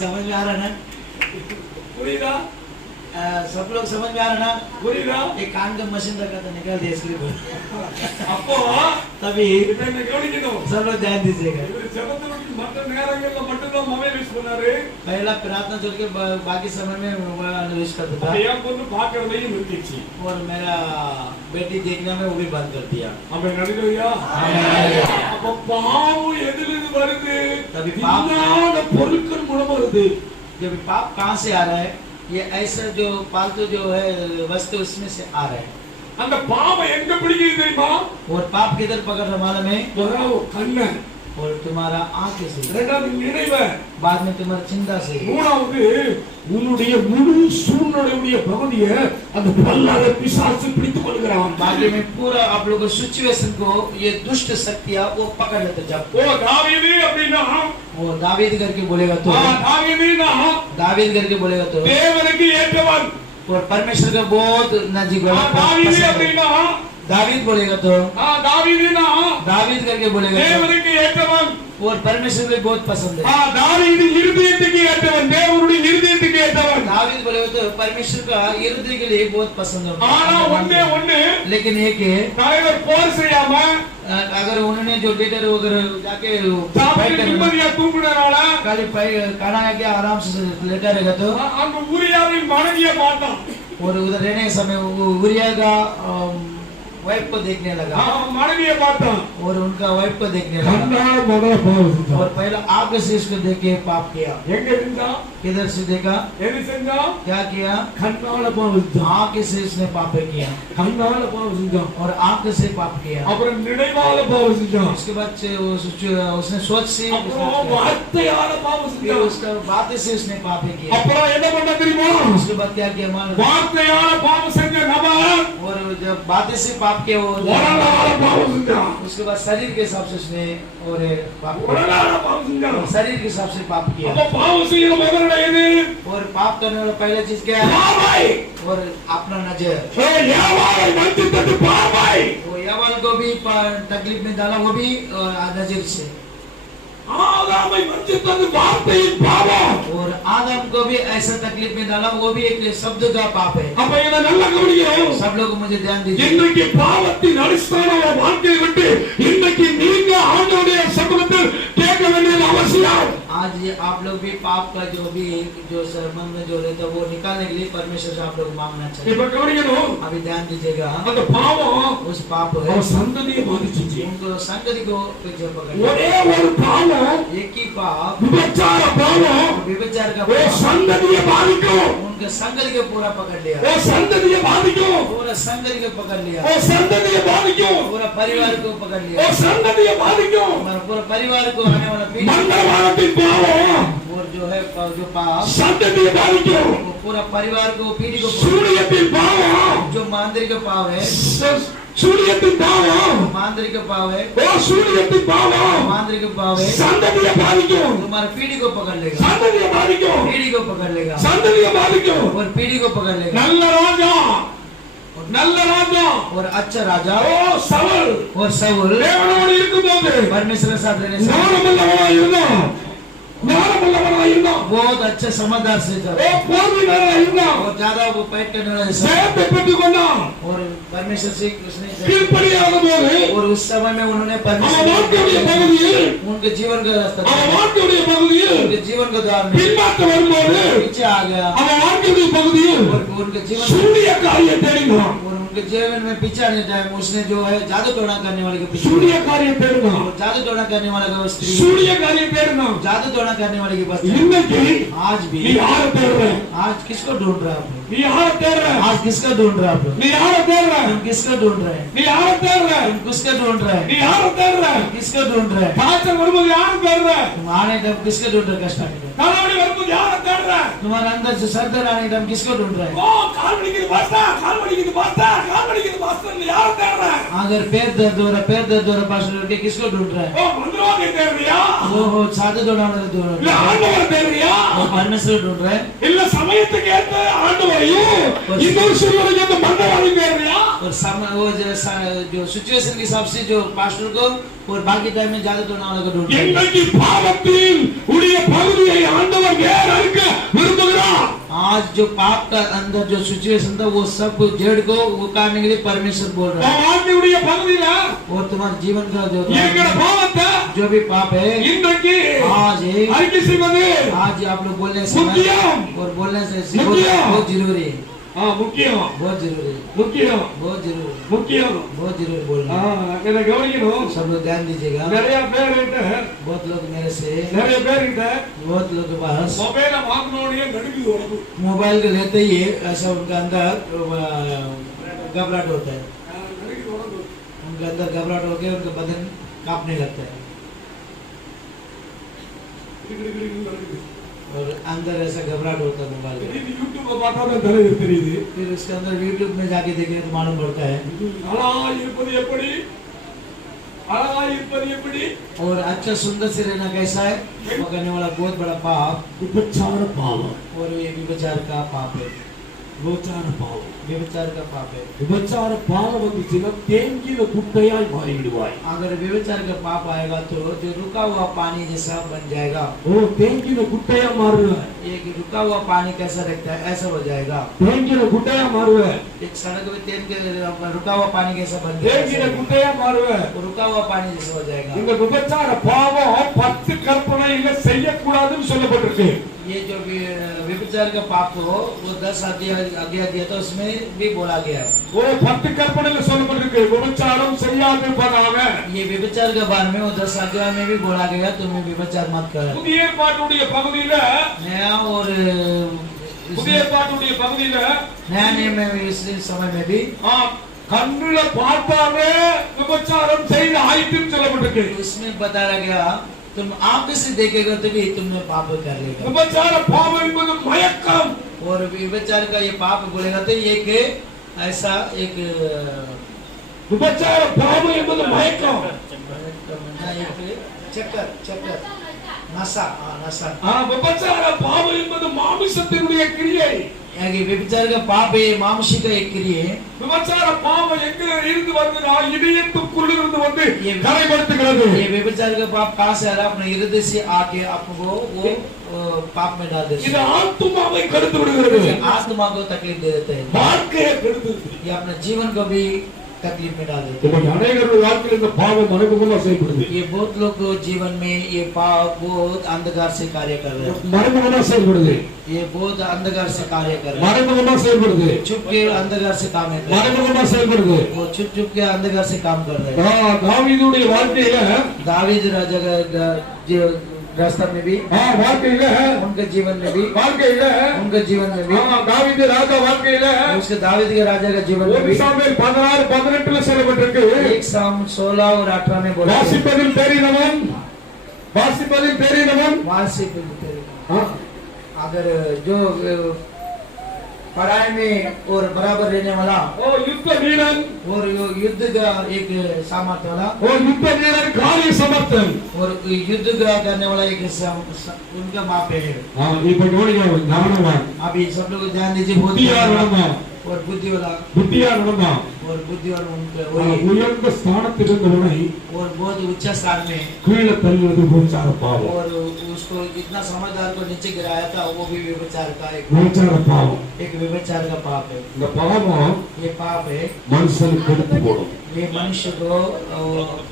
समझ में आ रहा है ना புரியுதா सब लोग समझ में आ रहा है ना புரியுதா एक कान का मशीन रखा था निकाल दिया इसलिए बोल அப்போ तभी இப்ப என்ன கவனிக்கணும் सब लोग ध्यान दीजिएगा இவர் ஜெபத்துல மற்ற நேரங்கள்ல மட்டும் தான் மொபைல் யூஸ் பண்ணாரு पहला प्रार्थना छोड़ के बाकी समय में मोबाइल यूज करता था என் பொண்ணு பாக்குறதையும் நிறுத்திச்சு और मेरा बेटी देखने में वो भी बंद कर दिया அப்ப நடுலையா அப்ப பாவம் எதிலிருந்து வருது तभी पाप இன்னாத பொருட்கள் மூலம் வருது जब पाप कहाँ से आ रहा है ये ऐसा जो पालतू जो है वस्तु उसमें से आ रहा है அந்த பாவம் எங்க பிடிக்குது தெரியுமா और पाप किधर पकड़ रहा मालूम है முதலாவது கண்ணன் और तुम्हारा आंख से இரண்டாவது நினைவு बाद में तुम्हारा चिंता से மூணாவது உன்னுடைய முழு சூழ்நிலையுடைய பகுதியை அந்த பல்லாத பிசாசு பிடித்துக் கொள்கிறான் बाकी में पूरा आप लोगों सिचुएशन को ये दुष्ट शक्तियां वो पकड़ लेते जब ஓ தாவீது அப்படின்னா वो दावीद करके बोलेगा तो தாவீதுனா दावीद करके बोलेगा तो தேவனுக்கு ஏற்றவன் और परमेश्वर का बहुत नजीक தாவீது அப்படின்னா दावीद बोलेगा तो தாவீதுனா दावीद करके बोलेगा तो தேவனுக்கு ஏற்றவன் और परमेश्वर को बहुत पसंद है தாவீது இருதயத்துக்கு ஏற்றவன் தேவனுடைய இருதயத்துக்கு ஏற்றவன் दावीद बोलेगा तो परमेश्वर का हृदय के लिए बहुत पसंद ஆனா ஒண்ணே है ஒண்ணு लेकिन एक है தலைவர் போர் செய்யாம अगर उन्होंने जो लीडर वगैरह जाके தாவீது फाइट करना நிம்மதியா தூங்குறனால खाली खाना खा के आराम से लेटा रहेगा तो அங்க ஊரியாவின் மனைவியை பார்த்தான் और उधर रहने के समय वो उरिया का वाइफ को देखने लगा மனைவியை பார்த்தான் और उनका वाइफ को देखने लगा கண்ணால் முதல்ல பாவம் और पहला आग से इसको देख के पाप किया எங்க இருந்தா किधर से देखा எது செஞ்சா क्या किया கண்ணால பாவம் आंख से इसने पाप किया கண்ணால பாவம் செஞ்சான் और आंख से पाप किया அப்புறம் நினைவால பாவம் செஞ்சான் उसके बाद से उसने सोच से அப்புறம் வார்த்தையால பாவம் फिर செஞ்சான் उसका बातें से उसने पाप किया அப்புறம் என்ன பண்ண தெரியுமா उसके बाद क्या किया मालूम வார்த்தையால பாவம் செஞ்ச நபர் और जब बातें से पाप किया वो உடலால பாவம் செஞ்சான் उसके बाद शरीर के हिसाब से उसने और पाप किया உடலால பாவம் செஞ்சான் शरीर के हिसाब से पाप किया அப்ப பாவம் செய்யற முதல்ல எது और पाप करने वाला पहला चीज क्या है பாவை और अपना नजर யாவாரை மன்னித்தது பாவை वो यवल को भी तकलीफ में डाला वो भी नजर से ஆதாமை மன்னித்தது வார்த்தையின் பாவம் और आदम को भी ऐसा तकलीफ में डाला वो भी एक शब्द का पाप है அப்ப இத நல்லா கவனிக்கணும் सब लोग मुझे ध्यान दीजिए இன்றைக்கு பாவத்தின் அடிஸ்தான வாழ்க்கையை விட்டு இன்றைக்கு நீங்க ஆண்டவருடைய சமூகத்தில் கேட்க வேண்டியது அவசியம் आज ये आप लोग भी पाप का जो संबंध में जो रहता है वो निकालने के लिए परमेश्वर से आप लोग मांगना चाहिए இப்ப கவனிக்கணும் अभी ध्यान दीजिएगा அந்த பாவம் उस पाप அவன் சந்ததியை பாதிச்சுச்சு उनको संगति को पीछे पकड़ ஒரே ஒரு பாவம் एक ही पाप விபச்சார பாவம் व्यभिचार का ஒரு पाप சந்ததியை பாதிக்கும் उनके संगति को पूरा पकड़ लिया ஒரு சந்ததியை பாதிக்கும் पूरा संगति को पकड़ लिया ஒரு சந்ததியை பாதிக்கும் पूरा परिवार को पकड़ लिया ஒரு சந்ததியை பாதிக்கும் हमारा पूरा परिवार को आने वाला पीढ़ी மந்திரவாதத்தின் பாவம் और जो है जो पाप சந்ததியை பாதிக்கும் वो पूरा परिवार को पीढ़ी को சூரியத்தின் பாவம் जो मांद्रिक पाप है சூரியத்தின் பாவம் मांत्रिक पाव है சூரியத்தின் பாவம் मांत्रिक पाव है சந்ததியை பாதிக்கும் तुम्हारे पीढ़ी को पकड़ लेगा சந்ததியை பாதிக்கும் पीढ़ी को पकड़ लेगा சந்ததியை பாதிக்கும் और पीढ़ी को पकड़ लेगा நல்ல ராஜா और अच्छा राजा சவுல் और साउल தேவனோடு இருக்கும்போது परमेश्वर के साथ रहने से ஞானமுள்ளவனாய் இருந்தான் बहुत अच्छा समझदार से था போர்வையாளராய் இருந்தான் और ज्यादा वो पैट करने वाला से சேத்தை பெற்றுக்கொண்டான் और परमेश्वर से उसने கீழ்ப்படியாத போது और उस समय में उन्होंने அவன் परमेश्वर வாழ்க்கையுடைய பகுதியில் उनके जीवन का रास्ता அவன் வாழ்க்கையுடைய பகுதியில் उनके जीवन का द्वार में பின்மாற்றம் வரும்போது पीछे आ गया அவன் வாழ்க்கையுடைய பகுதியில் और उनके जीवन சூரிய காரியம் தேடினான் और उनके जीवन में पीछे आने टाइम उसने जो है जादू टोना करने वाले के पीछे சூரிய காரியம் தேடினான் और जादू टोना करने वाला का स्त्री சூரிய காரியம் தேடினான் जादू टोना करने वाले के पास இன்னைக்கு आज भी நீ யாரை தேடுற आज किसको ढूंढ रहा है आप लोग? நீ யாரை தேடுற आज किसका ढूंढ रहा है आप लोग? நீ யாரை தேடுற तुम किसका ढूंढ रहे हैं நீ யாரை தேடுற तुम किसका ढूंढ रहे हैं நீ யாரை தேடுற किसका ढूंढ रहे हैं காய்ச்சல் வரும்போது யாரை தேடுற तुम आने टाइम किसका ढूंढ रहे कष्ट आने टाइम தலைவலி வரும்போது யாரை தேடுற तुम्हारे अंदर से सरदर्द आने टाइम किसको ढूंढ रहे हैं கால் வலிக்குது பாஸ்டா கால் வலிக்குது பாஸ்டா நீ யாரை தேடுற अगर पैर दर्द हो रहा पास्टर के किसको ढूंढ रहे हैं மந்திரவாதியை தேடுறியா वो साधु दौड़ा वाले ढूंढ இல்ல रहे हैं ஆண்டவரை தேடுறியா वो परमेश्वर ढूंढ रहे हैं இல்ல சமயத்துக்கு ஏத்த ஆண்டவரையும் இன்னொரு சிறுவரையும் ஏத்த மந்திரவாதியை தேடுறியா और वो जो सिचुएशन के हिसाब से जो पास्टर को और बाकी टाइम में ज्यादा टोना वाले को ढूंढ रहे हैं இன்னைக்கு பாவத்தின் உடைய பகுதியை ஆண்டவர் வேற அறுக்க விரும்புகிறார் आज जो पाप का अंदर जो सिचुएशन था वो सब जड़ को उतारने के लिए परमेश्वर बोल रहा है வாழ்க்கையுடைய பகுதியில और तुम्हारे जीवन का जो இருக்கிற பாவத்தை जो भी पाप है இன்றைக்கு आज அறிக்கை செய்வது आज आप लोग बोलने से मुख्यम। और बोलने से मुख्यम। बहुत जरूरी है முக்கியம் बहुत जरूरी है முக்கியம் बहुत जरूरी முக்கியம் बहुत जरूरी बोलना இதை கவனிக்கணும் सब लोग ध्यान दीजिएगा நிறைய பேர்கிட்ட बहुत लोग मेरे से நிறைய பேர்கிட்ட बहुत लोग के पास மொபைல வாங்கினோடனே நடுங்குது உடம்பு मोबाइल को लेते ही ऐसा उनका अंदर घबराहट होता है நடுங்குது உடம்பு उनके अंदर घबराहट होकर उनका बदन कांपने लगता है நடுங்குது और अंदर ऐसा घबराहट होता है मोबाइल में இது யூடியூப் பார்த்தா தான் தலைவர் தெரியுது फिर उसके अंदर यूट्यूब में जाके देखें तो मालूम पड़ता है அழகா இருப்பது எப்படி அழகா இருப்பது எப்படி और अच्छा सुंदर से रहना कैसा है वो करने वाला बहुत बड़ा पाप விபச்சார பாவம் और ये व्यभिचार का पाप है விபச்சார பாவம் व्यभिचार का पाप है விபச்சார பாவம் வந்துச்சுன்னா தேங்கின குட்டையாய் மாறிவிடுவாய் अगर व्यभिचार का पाप आएगा तो जो रुका हुआ पानी जैसा बन जाएगा தேங்கின குட்டையா மாறுவேன் एक रुका हुआ पानी कैसा रहता है ऐसा हो जाएगा தேங்கின குட்டையா மாறுவேன் एक सड़क में तेल के रुका हुआ पानी कैसा बन தேங்கின जाएगा குட்டையா மாறுவேன் वो रुका हुआ पानी जैसा हो जाएगा இந்த விபச்சார பாவம் 10 கற்பனையில செய்யக்கூடாதுன்னு சொல்லப்பட்டிருக்கு ये जो व्यभिचार का पाप हो वो 10 आज्ञा दिया तो उसमें भी बोला गया है 10 கற்பனையில சொல்லப்பட்டிருக்கு விபச்சாரம் செய்யாதிருப்பதாக ये व्यभिचार के बारे में वो 10 आज्ञा में भी बोला गया तुम्हें व्यभिचार मत कर புதிய ஏற்பாட்டுடைய பகுதியில नया और புதிய ஏற்பாட்டுடைய பகுதியில नया नियम में भी इस समय में भी கண்ணுல பார்த்தாலே விபச்சாரம் செய்து ஆயிட்டுன்னு சொல்லப்பட்டிருக்கு उसमें बताया गया तुम आंख से देखेगा तो भी तुमने पाप कर लेगा விபச்சார பாவம் என்பது மயக்கம் और व्यभिचार का ये पाप बोलेगा तो एक ऐसा एक விபச்சார பாவம் என்பது மயக்கம் चक्कर चक्कर नशा नशा விபச்சார பாவம் என்பது மாமிசத்தினுடைய கிரியை यानी व्यभिचार का पाप है मांसी का एक क्रिया है விபச்சார பாவம் எங்க இருந்து வருதுன்னா இதயத்துக்குள்ள இருந்து வந்து கரைப்படுத்துகிறது ये व्यभिचार का पाप कहां से आ रहा है अपने हृदय से आके आपको वो पाप में डाल देता இது है ஆத்துமாவை கெடுத்து விடுகிறது आत्मा को तकलीफ दे देता है வாழ்க்கையை கெடுத்துது ये अपने जीवन को भी तकलीफ में डाल देता இப்ப அநேகருடைய வாழ்க்கையில் இந்த பாவம் மறைமுகமா செய்யப்படுது है ये बहुत लोग को जीवन में ये पाप बहुत अंधकार से कार्य कर रहे हैं மறைமுகமா செயல்படுது ये बहुत अंधकार से कार्य कर रहे हैं மறைமுகமா செயல்படுது छुप के अंधकार से काम कर रहे हैं மறைமுகமா செயல்படுது वो छुप छुप के अंधकार से काम कर रहे हैं தாவீதுடைய வாழ்க்கையில दावीद राजा का जो रास्ता में भी வாழ்க்கையில उनके जीवन में भी வாழ்க்கையில उनके जीवन में भी தாவீது ராஜா வாழ்க்கையில उसके दावीद के राजा का जीवन में भी சாமுவேல் 16:18 சொல்லப்பட்டிருக்கு एक साम 16 और 18 में बोला வாசிப்பதில் தெரிந்தவன் वहां से अगर जो पढ़ाई में और बराबर रहने वाला ஓ யுத்த வீரன் और युद्ध का एक सामर्थ्य वाला ஓ யுத்த வீரன் காரிய சமர்த்தன் और युद्ध का करने वाला एक उनका माप है। இப்ப கவனிங்க கவனமா अभी सब लोग ध्यान दीजिए। बहुत புத்தியா நடந்தான் और बुद्धि वाला புத்தியா நடந்தான் और बुद्धि वाला उनका உயர்ந்த ஸ்தானத்தில் இருந்தவனை और बहुत उच्च स्थान में கீழே தள்ளுவது விபச்சார பாவம் और उसको इतना समझदार को नीचे गिराया था वो भी व्यभिचार का விபச்சார பாவம் एक व्यभिचार का पाप है। இந்த பாவம் ये पाप है மனுஷனுக்கு எடுத்து போடும் ये मनुष्य को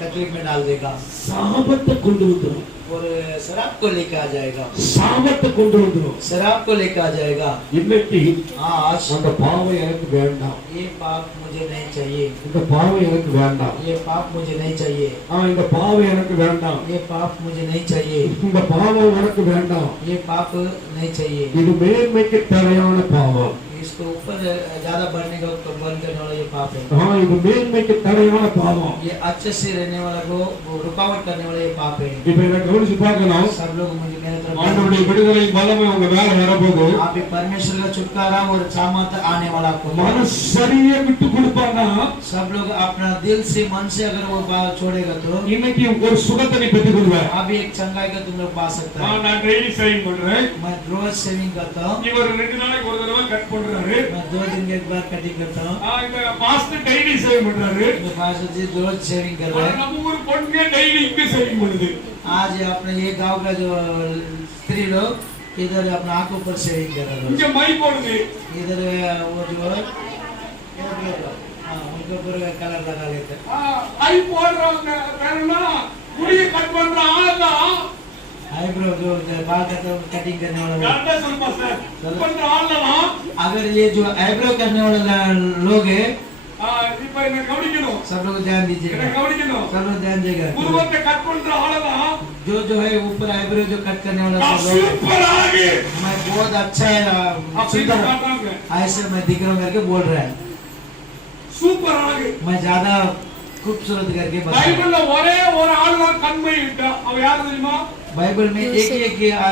तकलीफ में डाल देगा சாபத்தை கொண்டு வந்துடும் और शराब को लेकर आ जाएगा। சாபத்தை கொண்டு வந்துடும் शराब को लेकर आ जाएगा। இன்னைக்கு आज அந்த பாவம் எனக்கு வேண்டாம் ये पाप मुझे नहीं चाहिए இந்த பாவம் எனக்கு வேண்டாம் ये पाप मुझे नहीं चाहिए இந்த பாவம் எனக்கு வேண்டாம் ये पाप मुझे नहीं चाहिए இந்த பாவம் எனக்கு வேண்டாம் ये पाप नहीं चाहिए। இது மேன்மைக்கு தேவையான பாவம் इसको ऊपर ज्यादा बढ़ने का बंद करने वाला ये पाप है। இது மேன்மைக்கு தேவையான பாவம் ये अच्छे से रहने वाला को रुकावट करने वाला ये पाप है। இப்ப இத கவனிச்சு பார்க்கணும் सब लोग मुझे मेरे तरफ ஆண்டவருடைய விடுதலை வல்லமை உங்க மேல வரப்போகுது आप परमेश्वर का छुटकारा और सामर्थ आने वाला आपको மனசரியை விட்டு கொடுப்பானா सब लोग अपना दिल से मन से अगर वो बात छोड़ेगा तो இன்னைக்கு ஒரு சுகத்தை நீ பெற்றுக் கொள்வேன் अभी एक चंगाई का तुम लोग पा सकते हो। நான் டெய்லி சேவிங் பண்றேன் मैं रोज सेविंग करता हूँ। இவர் 2 நாளைக்கு ஒரு தடவை கட் பண்றாரு मैं 2 दिन में एक बार कटिंग करता हूँ। இந்த மாஸ்டர் டெய்லி சேவிங் பண்றாரு मैं पास्टर जी रोज सेविंग कर रहे हैं। நம்ம ஊர் பொண்ணே டெய்லி இங்க சேவிங் பண்ணுது आज अपने ये गांव का जो स्त्री लोग इधर अपना आंखों पर सेविंग कर रहे हैं। இங்க மை போடுது इधर वो जो उनके ऊपर कलर लगा लेते हैं। ஐ போடுறவங்க வேணும்னா முடிய கட் பண்ற ஆளதான் आईब्रो जो बाल कटिंग करने वाला கரெக்ட்டா சொல்லுமா சார் பண்ற ஆளதான் अगर ये जो आईब्रो करने वाला लोग है இப்ப என்ன கவனிக்கணும் सब लोग ध्यान दीजिएगा। என்ன கவனிக்கணும் सब लोग ध्यान दीजिएगा। உருவத்தை கட் பண்ற ஆளதான் जो है ऊपर आईब्रो जो कट करने वाला सब लोग சூப்பர் ஆகி मैं बहुत अच्छा है அப்படி सुंदर காட்டாங்க ऐसे मैं दिख रहा हूँ करके बोल रहा है। சூப்பர் ஆகி मैं ज्यादा खूबसूरत करके बता பைபிள்ல ஒரே ஒரு ஆளுதான் கண்மை விட்டா அவ யாரு தெரியுமா बाइबल में एक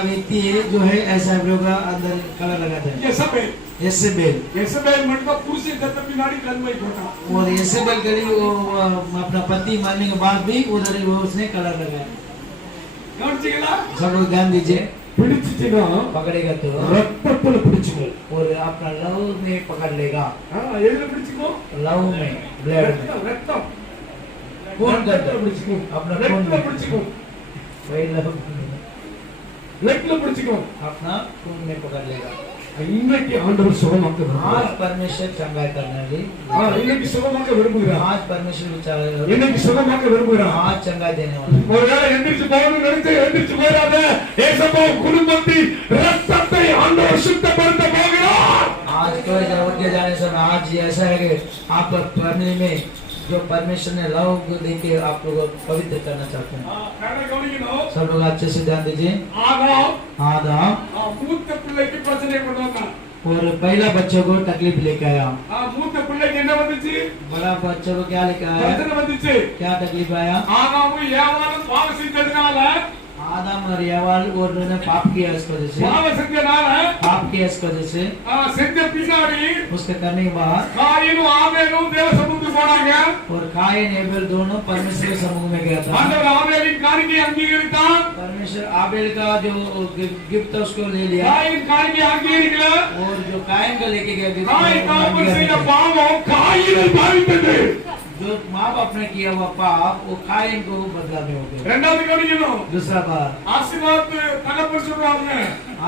व्यक्ति है जो है ऐसा आईब्रो का अंदर कलर लगाता है எசபேல் एसेबेल எசபேல் மட்டும் புருஷன் செத்த பின்னாடி கண்மை போட்டான் और एसेबेल करी वो अपना पति मरने के बाद भी उधर वो उसने कलर लगाया। கவனிச்சீங்களா सब लोग ध्यान दीजिए। பிடிச்சிட்டீங்க पकड़ेगा तो ரத்தத்துல பிடிச்சுக்கோ और अपना लव में पकड़ लेगा। எதுல பிடிச்சுக்கோ लव में ब्लड में ரத்தம் खून ரத்தத்துல करता பிடிச்சுக்கோ अपना खून ரத்தத்துல में பிடிச்சுக்கோ वही लव லெக்ல பிடிச்சுக்கோ अपना खून में पकड़ लेगा। இன்னைக்கு ஆண்டவர் சுகமாக்குறார் आज परमेश्वर चंगाई करने वाली இன்னைக்கு சுகமாக்க விரும்புகிறார் आज परमेश्वर विचार இன்னைக்கு சுகமாக்க விரும்புகிறார் आज चंगाई देने वाला ஒருவேளை எந்திரிச்சு போகணும்னு நினைச்சு எந்திரிச்சு போயிடாத ஏசப்பா குடும்பத்தின் ரத்தத்தை ஆண்டவர் சுத்தப்படுத்த போகிறார் आज कोई जरूरत के जाने से आज ये ऐसा है कि आप फैमिली में जो परमेश्वर ने लव को देके आप लोग को पवित्र करना चाहते हैं। सब लोग अच्छे से ध्यान दीजिए। आदम மூத்த பிள்ளைக்கு பிரச்சனை கொண்டு வந்தான் और पहला बच्चों को तकलीफ लेके आया। மூத்த பிள்ளைக்கு என்ன வந்துச்சு बड़ा बच्चों को क्या लेके आया பிரச்சனை வந்துச்சு क्या तकलीफ आया ஆதாமும் ஏவாளும் பாவம் செஞ்சதுனால आदम और यवाल और उन्होंने पाप किया इस वजह से பாவம் செஞ்சனால पाप किया इस वजह से செஞ்ச பின்னாடி उसके करने के बाद காயினும் ஆபேலும் தேவ சமூகத்துக்கு போனாங்க और कायन एबेल दोनों परमेश्वर के समूह में गया था। ஆண்டவர் ஆபேலின் காணிக்கையை அங்கீகரித்தான் परमेश्वर आबेल का जो गिफ्ट था उसको ले लिया காயின் காணிக்கையை அங்கீகரிக்கல और जो कायन का लेके गया गिफ्ट காயின் தாப்பன் செய்த பாவம் காயினை பாதித்தது जो माँ बाप ने किया हुआ पाप वो कायन को बदला में हो गया। இரண்டாவது கவனிக்கணும் दूसरा बात ஆசீர்வாத் தகப்பன் சொல்றாங்க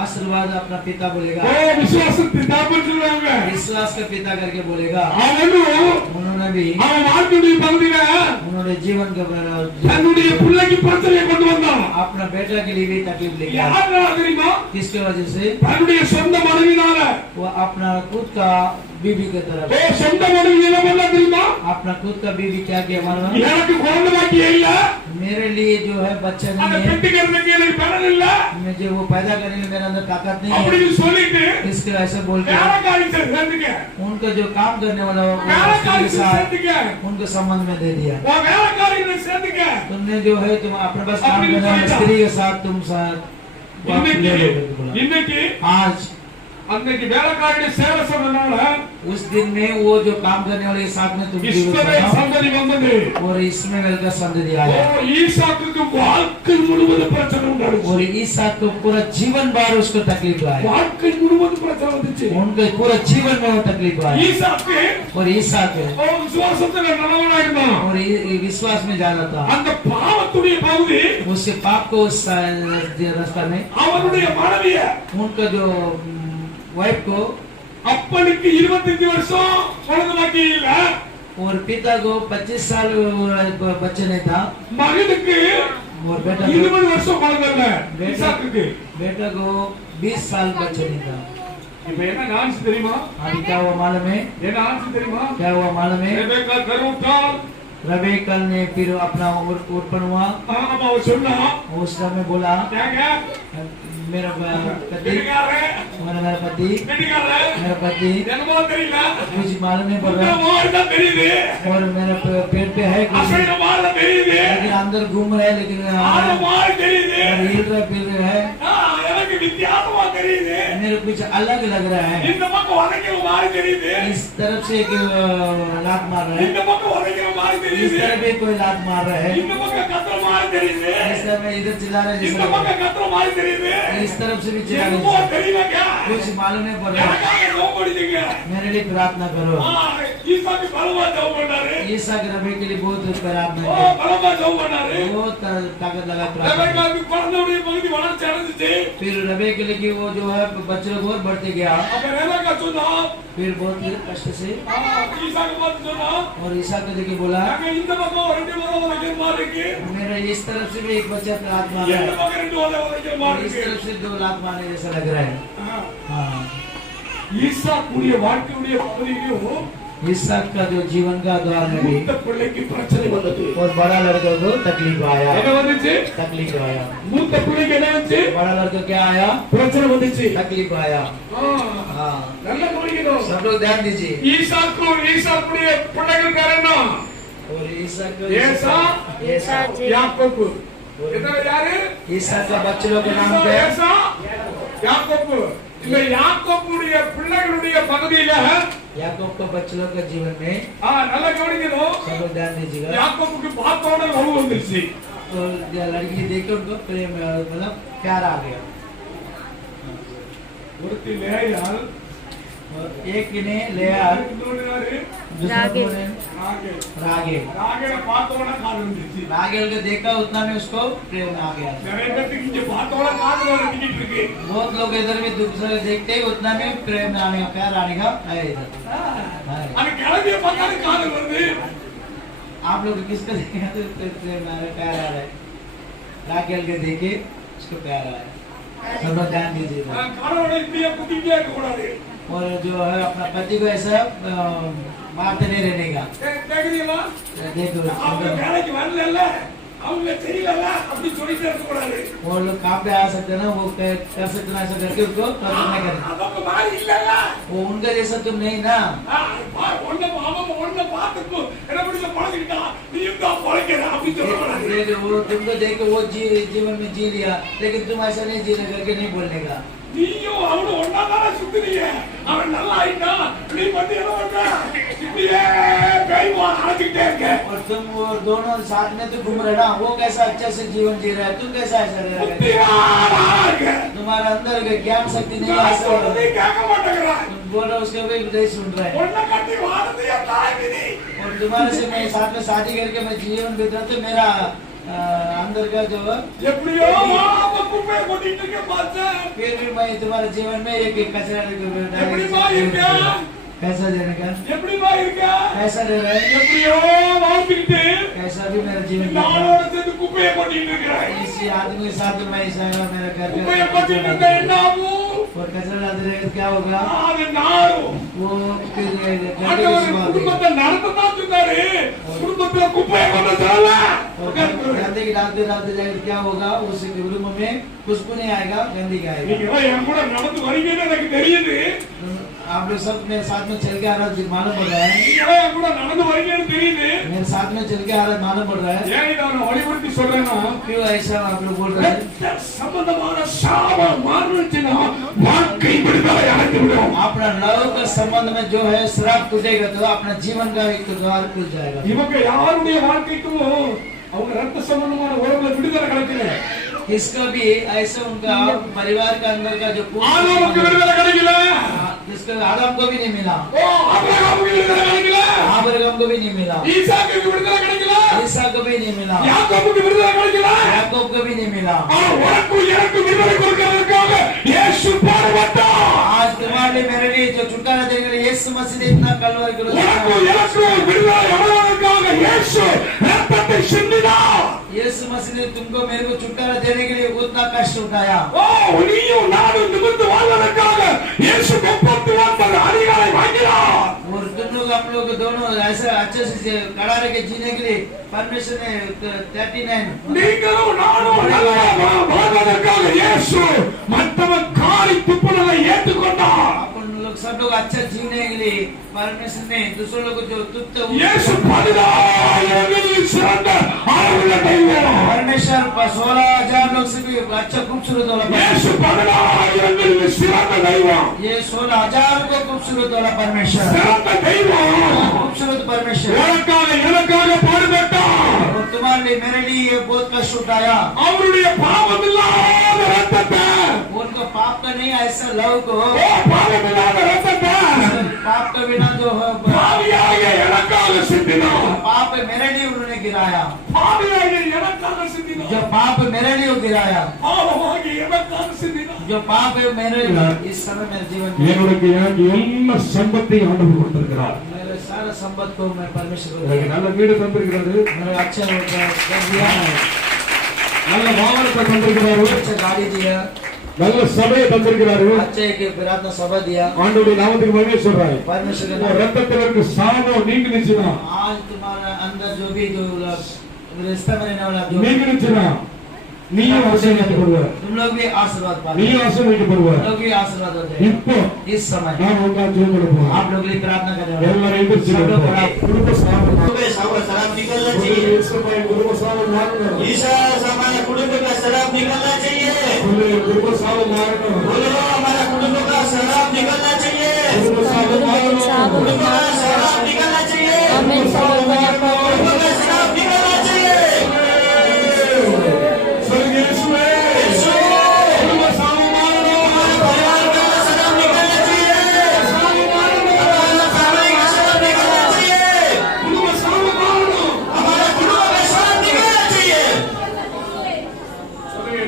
आशीर्वाद अपना पिता बोलेगा விசுவாசத்தின் தகப்பன் சொல்றாங்க विश्वास का पिता करके बोलेगा। அவனும் उन्होंने भी அவன் வாழ்க்கையுடைய பகுதியில उन्होंने जीवन का தன்னுடைய பிள்ளைக்கு பிரச்சனையை கொண்டு வந்தான் अपना बेटा के लिए भी तकलीफ लेके आया। யாருனால தெரியுமா किसके वजह से தன்னுடைய சொந்த மனைவினால वो अपना खुद का बीवी की तरफ சொந்த மனைவி என்ன பண்ணா தெரியுமா अपना खुद का बीवी क्या किया मालूम है? எனக்கு குழந்தை பாக்கியே இல்ல मेरे लिए जो है बच्चा அந்த नहीं है பெட்டிக்கிறதுக்கு எனக்கு பலன் இல்ல मुझे वो पैदा करने में मेरे अंदर ताकत नहीं है அப்படின்னு சொல்லிட்டு इसके ऐसे बोल के வேலைக்காரி சேர்ந்துக்க उनका जो काम करने वाला वो வேலைக்காரி उसके साथ சேர்ந்துக்க उनको संबंध में दे दिया। உன் வேலைக்காரியை சேர்ந்துக்க तुमने जो है तुम अपने पास काम अपनी करने वाले सोचा। स्त्री के साथ तुम साथ वो आप ले लो करके बोला। இன்னைக்கு आज அன்னைக்கு வேலைக்காரனுடைய சேவை சொன்னனால उस दिन में वो जो काम करने वाले के साथ में तुम जीवित இஸ்மவேல் बनाओ சந்ததி வந்தது. और इस्माइल का संतति ஓ, आया ஈசாக்குக்கு வாழ்க்கை முழுவதும் பிரச்சனை உண்டாச்சு. और ईसाक को पूरा जीवन भर उसको तकलीफ आया வாழ்க்கை முழுவதும் பிரச்சனை வந்துச்சு. उनके पूरा जीवन में वो तकलीफ आया ஈசாக்கு और ईसाक அவன் விசுவாசத்துல நல்லவனா இருந்தான். और ये विश्वास में जाना था அந்த பாவத்துடைய பகுதி उससे पाप को उस रास्ता में அவனுடைய மனைவிய उनका जो वाइफ को அப்பனுக்கு 25 வருஷம் குழந்தை பாக்கி இல்ல. और पिता को 25 साल बच्चे नहीं था மகனுக்கு और बेटा 20 வருஷம் குழந்தை இல்ல. ஈசாக்குக்கு बेटा को 20 साल बच्चे नहीं था இப்ப என்ன ஆன்ஸ் தெரியுமா? अभी क्या हुआ मालूम है என்ன ஆன்ஸ் தெரியுமா? क्या हुआ मालूम है ரெபேக்கா கருவுட்டாள். रबेकल ने फिर अपना उत्पन्न हुआ ஆமா அவ சொன்னா उस समय बोला கேங்க मेरा पति கெட்டிக்காரே मेरा पति கெட்டிக்காரே मेरा पति என்னமோ தெரியல. कुछ मालूम नहीं पड़ உங்க रहा மோர்தான் தெரியுது. और मेरे पेट पे है कुछ அசைன மாற தெரியுது. लेकिन अंदर घूम रहा है लेकिन ஆன மாற தெரியுது. हिल रहा फिर रहा है எனக்கு வித்தியாசமா தெரியுது. मेरे कुछ अलग लग रहा है இந்த பக்கம் வளைக்கிற மாதிரி தெரியுது. इस तरफ से एक लात मार रहा है இந்த பக்கம் வளைக்கிற மாதிரி इस தெரியுது. तरफ एक कोई लात मार रहा है இந்த பக்கம் கத்துற மாதிரி தெரியுது. इस तरफ में इधर चिल्ला रहा है இந்த जैसे பக்கம் கத்துற மாதிரி தெரியுது. इस तरफ से भी चिल्ला என்னமோ रहा है தெரியலங்க. कुछ मालूम नहीं पड़ रहा எனக்காக ஜெபம் படிச்சீங்க. मेरे लिए प्रार्थना करो ஈசாக்கு பலமா ஜெபம் பண்ணாரு. ईसा के रबे के लिए बहुत प्रार्थना ஓ, की பலமா ஜெபம் பண்ணாரு. बहुत ताकत लगा प्रार्थना ரெபேக்காவுக்கு குழந்தையுடைய பகுதி வளர்ச்சி அடைஞ்சிச்சு. फिर रबे के लिए कि वो जो है बच्चे लोग और बढ़ते गया அப்ப ரெபேக்கா சொன்னா फिर बहुत कष्ट से ஈசாக்கு பார்த்து சொன்னா और ईसा को देखिए बोला நாங்க இந்த பக்கம் ரெண்டு பக்கம் வளைக்கிற மாதிரி இருக்கு. मेरा इस तरफ से भी एक बच्चा लात मार रहा இந்த है பக்கம் ரெண்டு வளைக்கிற और மாதிரி इस இருக்கு. तरफ से 2 लात मारने जैसा लग रहा है हाँ ஈசாக்குடைய வாழ்க்கையுடைய பகுதியிலும் ईसाक का जो जीवन का द्वार में भी மூத்த பிள்ளைக்கு பிரச்சனை வந்தது. और बड़ा लड़का को तकलीफ आया என்ன வந்துச்சு? तकलीफ आया மூத்த பிள்ளைக்கு என்ன வந்துச்சு? बड़ा लड़का क्या आया பிரச்சனை வந்துச்சு. तकलीफ आया हाँ நல்ல கவனிக்கணும். सब लोग ध्यान दीजिए ஈசாக்குடைய பிள்ளைகள் பேர் என்ன? और ईसाक ஏசா, ईसा யாக்கோபு. இதோ யாரு? ईसाक का बच्चे लोग का नाम क्या है ஏசா, யாக்கோபு. இந்த யாக்கோபுடைய பிள்ளைகளுடைய பகுதியில याकूब का बच्चे लोग का जीवन में நல்ல கவனிக்கணும். सब लोग ध्यान दीजिएगा யாக்கோபுக்கு பார்த்தோட லவ் வந்துருச்சு. और लड़की देख के उनको प्रेम मतलब प्यार आ गया ஒருத்தி லேயாள், और एक ने लिया இன்னொரு யாரு? दूसरा रागेल। कौन है? ராகேல். रागेल ராகேலை பார்த்தோட காதல் வந்துருச்சு. रागेल को देखा उतना में उसको प्रेम आ गया நிறைய பேருக்கு இங்க பார்த்தோட காதல் வந்துட்டு இருக்கு. बहुत लोग इधर भी दूसरे देखते ही उतना में प्रेम आने का प्यार आने का है इधर है। அந்த கிளவிய பார்த்தாலும் காதல் வருது. आप लोग किसको देखा तो प्रेम आ रहा है प्यार आ रहा है रागेल के देखे उसको प्यार आ रहा है सब लोग ध्यान दीजिएगा கணவனை இப்படியே குத்திட்டே இருக்க கூடாது. और जो है अपना पति को ऐसा मारते नहीं रहने का கேக்குறீங்களா? देखो அவங்க வேலைக்கு வரல, அவங்க தெரியல அப்படி சொல்லிட்டே இருக்க கூடாது. वो लोग काम पे आ सकते हैं ना वो कर सकते हैं ऐसा करके उनको खत्म नहीं करना அவங்க மாதிரி இல்லல. वो उनका जैसा तुम नहीं ना ஒண்ணு அவன் ஒண்ணு பார்த்துட்டு என்ன பண்ணி பழகிட்டா நீயும் தான் பழகிற அப்படி சொல்ல கூடாது. वो तुमको देख के वो जीवन में जी लिया लेकिन तुम ऐसा नहीं जीने करके नहीं बोलने का நீயும் அவனும் ஒண்ணா தானே சுத்துறீங்க. அவன் நல்லா ஆயிட்டா நீ வந்து என்ன பண்ற? இப்படியே பேய்வா அழைச்சிக்கிட்டே இருக்க. और तुम वो दोनों साथ में तो घूम रहे ना वो कैसा अच्छा से जीवन जी रहा है तुम कैसा ऐसा रह रहे புத்தியாடா இருக்க. तुम्हारे अंदर का ज्ञान शक्ति नहीं है நான் ऐसा சொல்றதை கேட்க மாட்டேங்கிறா. तुम बोलो उसके भी नहीं सुन रहे हैं ஒண்ண கட்டி வாரது என் தாய் விதி. और तुम्हारे से मैं साथ में शादी करके मैं जीवन बीता तो मेरा अंदर का जो எப்படியோ மாமா குப்பை கொட்டிட்டு இருக்க பார்த்தேன். फिर भी मैं तुम्हारे जीवन में एक कचरा எப்படிமா இருக்க? कैसा देने का எப்படிமா இருக்க? कैसा दे रहा है எப்படியோ வாழ்ந்துட்டு कैसा भी मेरा जीवन இந்த बीता ஆளோட சேர்ந்து குப்பையை கொட்டிட்டு இருக்கிறாய். इसी आदमी के साथ मैं ऐसा मेरा घर குப்பையை கொட்டிட்டு இருந்தா என்ன ஆகும்? और कचरा डालते रहे क्या होगा அது நாரும். वो फिर ஆண்டவர் குடும்பத்தை நடத்ததான் சொன்னாரு. குடும்பத்துல குப்பையை கொண்டு சொல்லல. गंदगी डालते डालते जाएगा क्या होगा उस रूम में खुशबू नहीं आएगा गंदगी आएगा நீங்க எல்லாம் என் கூட நடந்து வரீங்கன்னு எனக்கு தெரியுது. आप लोग सब मेरे साथ में चल के आ रहा है, मालूम पड़ रहा है। நீங்களே என் கூட நடந்து வரீங்கன்னு தெரியுது. मेरे साथ में चल के आ रहा है, मालूम पड़ रहा है। ஏன் இதை நான் வலியுறுத்தி சொல்றேன்னா, क्यों ऐसा आप लोग बोल रहे हैं? ரத்த சம்பந்தமான சாபம் மாறுச்சுன்னா வாழ்க்கை விடுதலை அடைந்து விடும். अपना लव के संबंध में जो है श्राप टूटेगा तो अपना जीवन का एक द्वार खुल जाएगा। இவங்க யாருடைய வாழ்க்கைக்கும் அவங்க ரத்த சம்பந்தமான உறவுல விடுதலை கிடைக்கல. किसका भी ऐसा उनका परिवार का अंदर का जो ஆதாமுக்கு விடுதலை கிடைக்கல. जिसका आदम को भी नहीं मिला, ஓ ஆபிரகாமுக்கு விடுதலை கிடைக்கல. अब्राहम को भी नहीं मिला, ஈசாக்குக்கு விடுதலை கிடைக்கல. ईसा को भी नहीं मिला, யாக்கோபுக்கு விடுதலை கிடைக்கல. याकूब को भी नहीं मिला। ஆனா உனக்கு எனக்கு விடுதலை கொடுக்கிறதுக்காக இயேசு பாடுபட்டார். आज तुम्हारे लिए मेरे लिए जो छुटकारा देने के लिए यीशु मसीह ने इतना कलवरी कर दिया। உனக்கு எனக்கு விடுதலை அடைவதற்காக இயேசு ரத்தத்தை சிந்தினார். यीशु मसीह ने तुमको मेरे को छुटकारा देने के लिए उतना कष्ट उठाया। ஓ நீயும் நானும் நிமிர்ந்து வாழ்வதற்காக இயேசு 39 அதிகாலை வாங்கினார். और तुम लोग आप लोग दोनों ऐसा अच्छे से खड़ा रह के जीने के लिए परमेश्वर ने 39 நீங்களும் நானும் வாழ்வதற்காக இயேசு மற்றவன் காரி துப்புரலை ஏற்றுக்கொண்டார். अपन लोग सब लोग अच्छा जीने के लिए परमेश्वर ने दूसरों लोग को जो तुप्त இயேசு 16,000 சிறந்த ஆளுள்ள தெய்வம். परमेश्वर 16,000 लोग से भी अच्छा खूबसूरत वाला இயேசு 16,000 சிறந்த தெய்வம். ये 16,000 को खूबसूरत वाला परमेश्वर, சிறந்த தெய்வம். खूबसूरत परमेश्वर உனக்காக எனக்காக பாடுபட்டார். और तुम्हारे लिए मेरे लिए ये बहुत कष्ट उठाया। அவருடைய பாவமில்லாத ரத்தத்தை, उनको पाप का नहीं ऐसा लव को ஓ பாவமில்லாத ரத்தத்தை पाप का बिना जो பாவியாகிய எனக்காக சிந்தினார். पाप मेरे लिए उन्होंने गिराया, பாவியாகிய எனக்காக சிந்தினார். जो पाप मेरे लिए गिराया, பாவமாகிய எனக்காக சிந்தினார். जो पाप है मेरे इस समय मेरे जीवन में எனக்கு எல்லா சம்பத்தையும் ஆண்டவர் கொடுத்திருக்கிறார். मेरे सारा संपत्ति को मैं परमेश्वर को எனக்கு நல்ல வீடு தந்திருக்கிறாரு, मेरे अच्छा घर दिया, நல்ல வாகனத்தை தந்திருக்கிறாரு, अच्छा गाड़ी दिया, நல்ல சபையை தந்திருக்கிறாரு. अच्छे एक प्रार्थना सभा दिया। ஆண்டவருடைய நாமத்துக்கு மகிமை சொல்றாரு. परमेश्वर के உங்க नाम ரத்தத்துல இருக்க சாபம் நீங்கிடுச்சுன்னா, आज तुम्हारा अंदर जो भी जो रिश्ता में रहने वाला जो நீங்கிடுச்சுன்னா நீயும் ஆசீர்வதிக்கப்படுவ, तुम लोग भी आशीर्वाद पाओ, நீயும் ஆசீர்வதிக்கப்படுவ. तुम लोग भी आशीर्वाद होते हैं। இப்போ इस समय நான் உட்கார்ந்து ஜெபம் आप लोग लिए प्रार्थना करने वाले எல்லாரும் எந்திரிச்சு குடும்ப சாபம் शराब निकलना चाहिए। குடும்ப சாபம் மாறணும். ईसा हमारा कुटुंब का शराब निकलना चाहिए। குடும்ப சாபம் மாறணும். बोलो हमारा कुटुंब का शराब निकलना चाहिए। குடும்ப சாபம் மாறணும். कुटुंब का शराब निकलना चाहिए। आमेन सगोदर कुटुंब का शराब निकलना चाहिए। सर्गेश्वर குடும்ப சாபம் மாறணும். परिवार का शराब निकलना चाहिए। சாபம் மாறணும். हमारा फैमिली का शराब निकलना चाहिए। குடும்ப சாபம் மாறணும். हमारा कुटुंब का शराब निकलना चाहिए।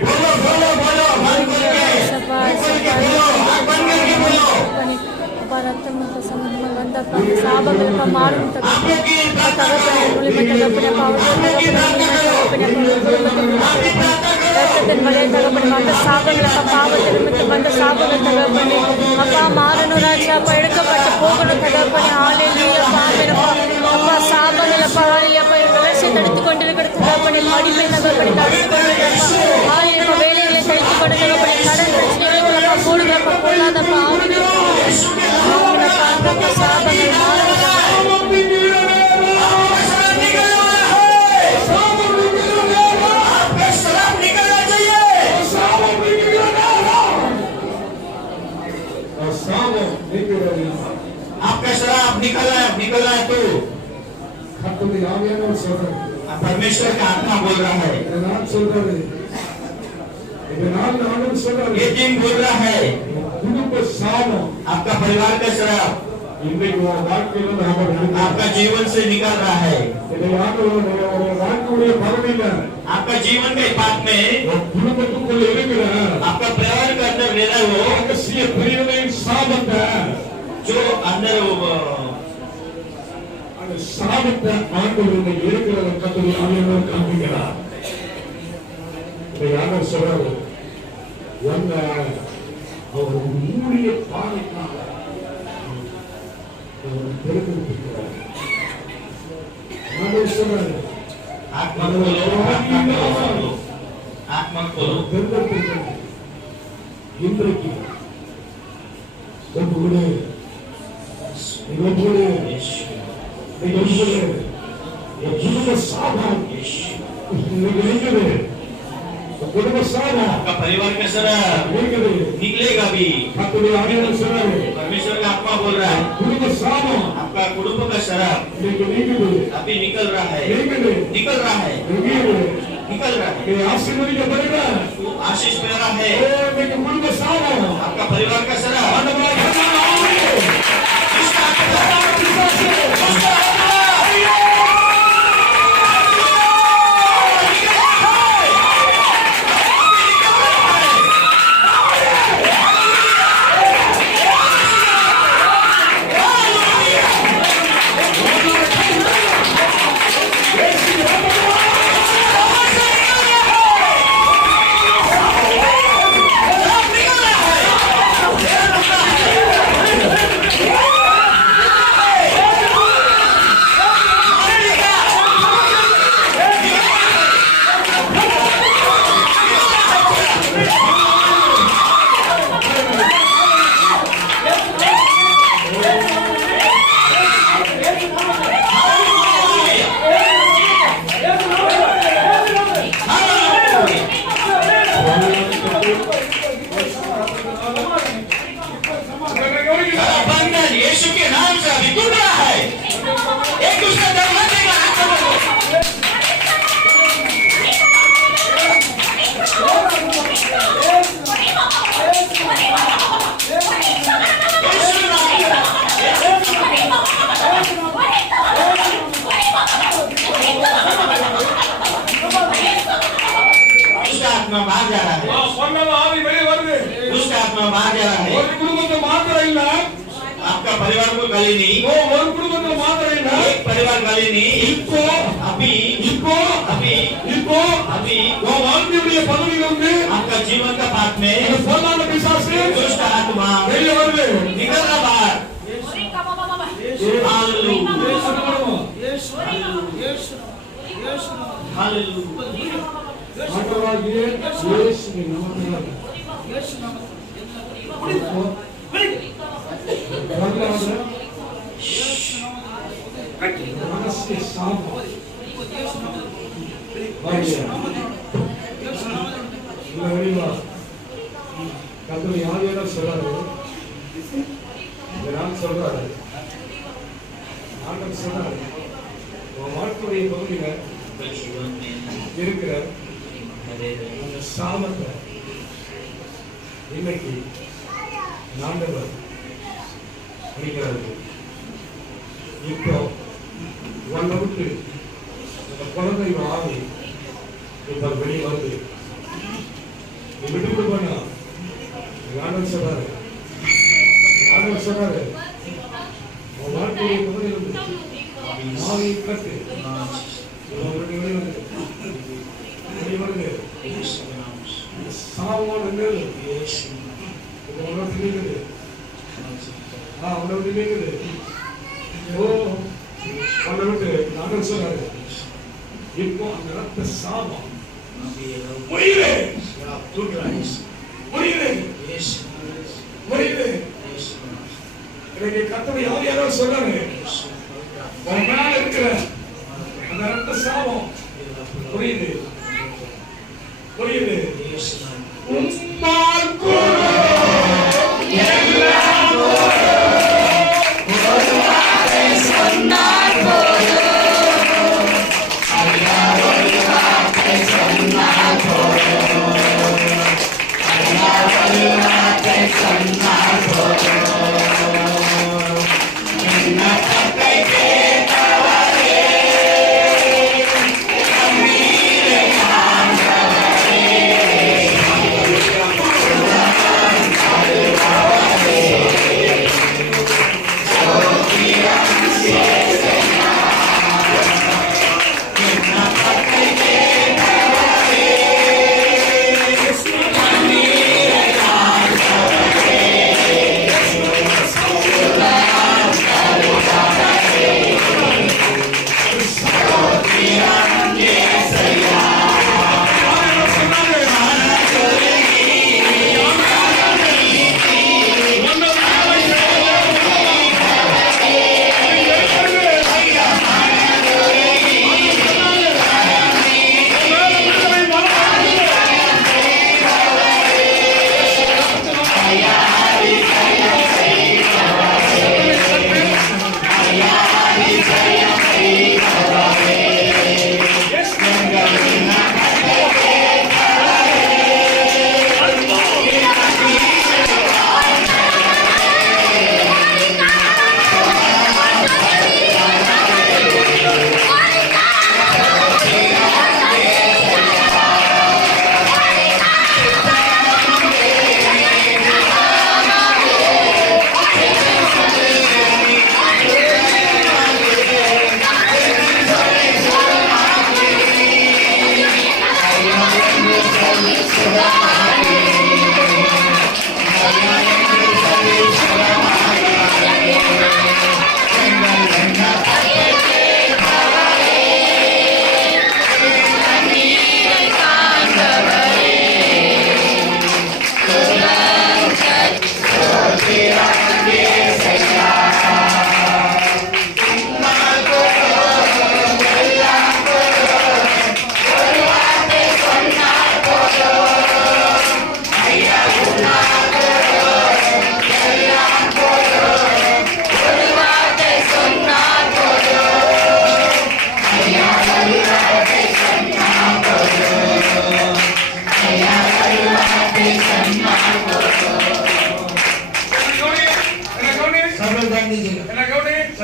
बोलो बोलो बोलो मन खोल के बोलो, आँख बंद करके बोलो। ரத்தமற்ற சம்பந்தமாக வந்த சாபங்களுக்கு மாறும் आप लोग की प्रार्थना करो। ரத்தத்தின் வழியை தகப்பனே வந்த சாபங்களுக்கு பாவத்தின் நிமித்தம் வந்த சாபங்கள் தகப்பனே அப்பா மாறணும் ராஜா அப்பா எடுக்கப்பட்டு போகணும் தகப்பனே ஹalleluya பாவனப்பா அப்பா சாபங்கள் அப்பா ஹalleluya வளர்ச்சி தடுத்து கொண்டிருக்கிறது தகப்பனே படிப்பை தகப்பனே தடுத்து கொண்டிருக்கிறப்பா ஹalleluya வேலைகளை தடுத்து கொண்டு தகப்பனே கடன் பிரச்சனைகள் அப்பா போடுங்கப்பா போடாதப்பா ஆவிகள் சாபங்கள் மாறணும் आपका शराब निकलना है तो கர்த்தருடைய ஆவியானவர் சொல்றாரு. परमेश्वर का आत्मा बोल रहा है। இந்த நாள் சொல்றாரு. இந்த நாள் ஆண்டவர் சொல்றாரு. ये दिन बोल रहा है குடும்ப சாபம் आपका परिवार का शराब இன்றைக்கு உங்க வாழ்க்கையில நாம आपका जीवन से निकल रहा है। இதை ஆண்டவர் ஒரு வாழ்க்கையுடைய பகுதியில आपका जीवन के पाप में குடும்பத்துக்குள்ள இருக்கிற आपका परिवार के अंदर रहना वो ரகசிய பிரிவினையின் சாபத்தை, जो अंदर அந்த சாபத்தை ஆண்டவர் இன்னைக்கு இருக்கிறத கர்த்தருடைய ஆவியானவர் காண்பிக்கிறார். இதை ஆண்டவர் சொல்றாரு, வந்த அவர் ஊழிய பாதைக்காக அவர் தெரிவித்திருக்கிறார். ஆண்டவர் சொல்றாரு, आत्मा खोलो, आत्मा खोलो। தெரிவித்திருக்கிறார். இன்றைக்கு ஒப்புவிடு आपका परिवार कैसा निकलेगा भी। परमेश्वर का आत्मा बोल रहा है आपका कुटुंब का शराब अभी निकल रहा है, निकल रहा है, निकल रहा है। आशीष मिल रहा है आपका परिवार का शराब। बंधन यीशु के नाम से अभी टूट रहा है। एक दूसरे दरवाजे का आत्मा बाहर जा रहा है, दुष्ट आत्मा बाहर जा रहा है। आपका परिवार को खाली नहीं, एक परिवार खाली नहीं, अभी आपका जीवन का पाठ में दुष्ट आत्मा निकल रहा बाहर। இன்னைக்கு ஆண்டவர் இப்போ உன்னை விட்டு அந்த குழந்தை ஆவி இப்ப வெளியே வருது. நீ விட்டு கொடுப்பா. ஆண்டவர் சொல்றாரு உன் வாழ்க்கையை குழந்தை ஆவி கட்டு வெளியே வருது. சாவோட சொல்றாரு இப்போ அந்த ரத்த சாபம் கத்தவை யாரோ சொல்றாரு உன் மேல இருக்கிற அந்த ரத்த சாபம் புரியுது.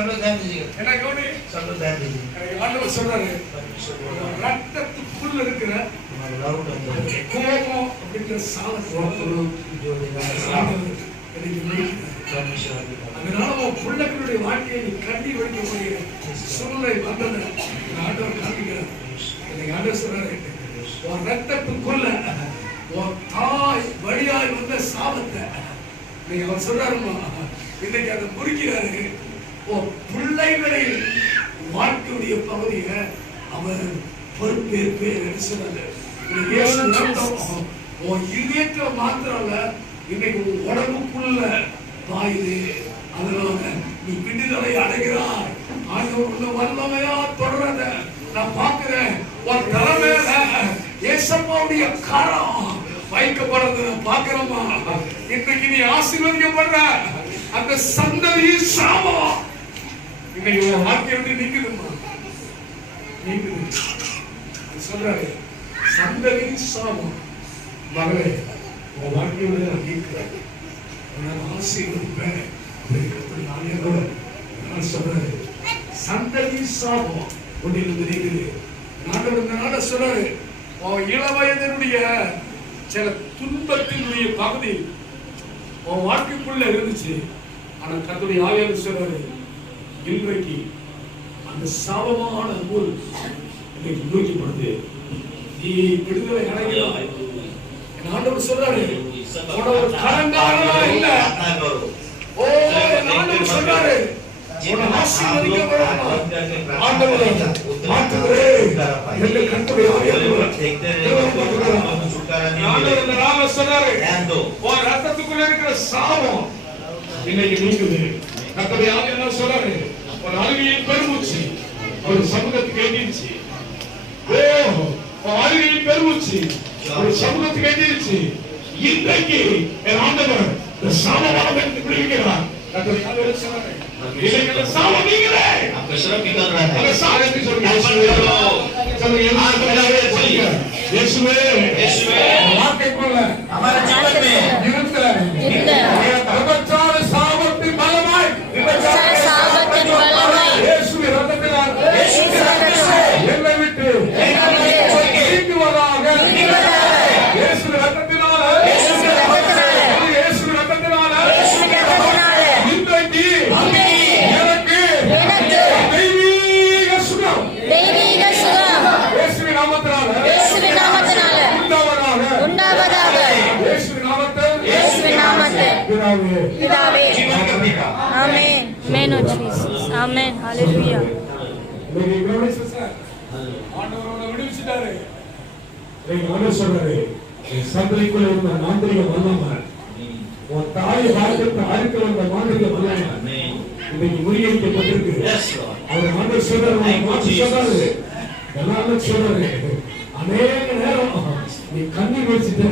सब लोग ध्यान दीजिएगा, என்ன கவனி, सब लोग ध्यान दीजिए। ஆண்டவர் சொல்றாரு, परमेश्वर बोल रहा है, ரத்தத்துக்குள்ள இருக்கிற हमारे लौट अंदर கோபம் அப்படிங்கிற சாபத்தை जो देगा ஆண்டவர் எனக்கு நீக்குறார். परमेश्वर की बात। அதனால உன் பிள்ளைகளுடைய வாழ்க்கையை நீ கண்ணீர் வடிக்கக்கூடிய சூழ்நிலை வந்தது ஆண்டவர் காமிக்கிறார். இன்னைக்கு ஆண்டவர் சொல்றாரு, உன் ரத்தத்துக்குள்ள உன் தாய் வழியாய் வந்த சாபத்தை நீங்க அவர் சொல்றாருமா, இன்னைக்கு அதை முறிக்கிறாரு. உன் பிள்ளைகளை வாழ்க்கையுடைய பகுதியை அவர் பொறுப்பேற்பேர் சொன்னாரு. உன் இதயத்துல மாத்திரம் இல்ல, இன்னைக்கு உன் உடம்புக்குள்ள பாயுது. அதனால நீ விடுதலை அடைகிறாய். ஆண்டவர் உன்னை வல்லமையா தொடரத நான் பார்க்கிறேன். உன் தலைமையில ஏசப்பாவுடைய கரம் வைக்கப்படுறது நான் பார்க்கிறோமா. இன்னைக்கு நீ ஆசீர்வதிக்கப்படுற அந்த சந்ததியின் சாபம் இன்னைக்கு உன் வாழ்க்கை வந்து நீக்குதுமா, நீக்குது சொல்றாரு. சந்ததியின் சாபம் மகளே உன் வாழ்க்கையோட நான் நீக்கிறேன், ஆசீர்வதிப்பேன். சொல்றாரு, சந்ததி சாபம் ஒன்றிலிருந்து நீக்குது. நாட்டை சொல்றாரு, இளவயதனுடைய சில துன்பத்தினுடைய பகுதி உன் வாழ்க்கைக்குள்ள இருந்துச்சு. ஆனா கர்த்தருடைய ஆவியானவர் சொல்றாரு, இன்றைக்கு அந்த சாபமான நூல் இன்னைக்கு நோக்கப்படுது. நீ விடுதலை அடைகிறாய். ஆண்டவர் சொல்றாரு, கலங்காரனா இல்ல. ஓ ஆண்டவர் சொல்றாரு, ரத்தத்துக்குள்ள இருக்கிற சாபம் இன்னைக்கு நீக்குது. கர்த்தருடைய ஆவியானவர் சொல்றாரு, ஒரு அழுகையின் பெருமூச்சு ஒரு சமூகத்துக்கு எண்ணிருச்சு. அழுகையின் பெருமூச்சு ஒரு சமூகத்துக்கு எண்ணிருச்சு. இன்றைக்கு என் ஆண்டவர் இந்த சாபமாக எடுத்து விடுவிக்கிறார். கர்த்தருடைய ஆவியானவர் சொல்றாரு, इलेक्ट्रिक सावन निकले आपका शराब निकल रहा है अरे सारे की चलो चलो ये यीशुवे मार्के खोल हमारे जीवन में ये धर्मचार सावती बलमाय यीशु रत्नला यीशु எல்லை விட்டு நீங்கி வராக यीशु ரத்தத்தினால यीशु ரத்தத்தினால இன்றைக்கு Amen. Amen, oh Jesus. Amen. Hallelujah. ஆண்டவர் விடுவிச்சிட்டாரு. ஆண்டவர் சொல்றாரு, சந்ததிக்குள்ள இருந்த மாந்திரிக வல்லமை உன் தாய் வாழ்க்கை அறுக்கிற அந்த மாந்திரிக வல்லமை இன்னைக்கு முறியடிக்கப்பட்டிருக்கு. அவர் ஆண்டவர் சொல்றாரு, சொல்றாரு எல்லாரும் சொல்றாரு, அநேக நேரம் நீ கண்ணீர் வச்சுட்ட,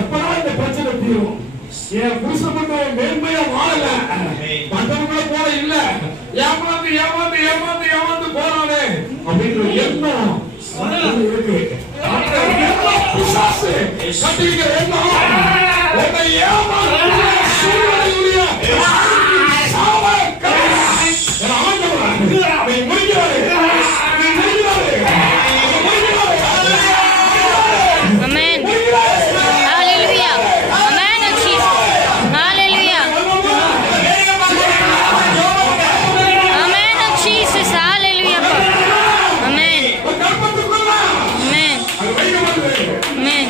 எப்படா இந்த பிரச்சனை தீரும், என் புருஷன் மட்டும் மேன்மையா வாழல, மற்றவங்கள போல இல்ல, ஏமாந்து ஏமாந்து ஏமாந்து ஏமாந்து போறானே அப்படின்ற எண்ணம் இருக்கு. கட்டிக்கிற எண்ணம் உன்னை ஏமாந்து சூழ்நிலையுடைய Amen. Hallelujah. Amen, oh Jesus. Hallelujah. Amen, oh Jesus. Hallelujah. Amen. Amen. Amen.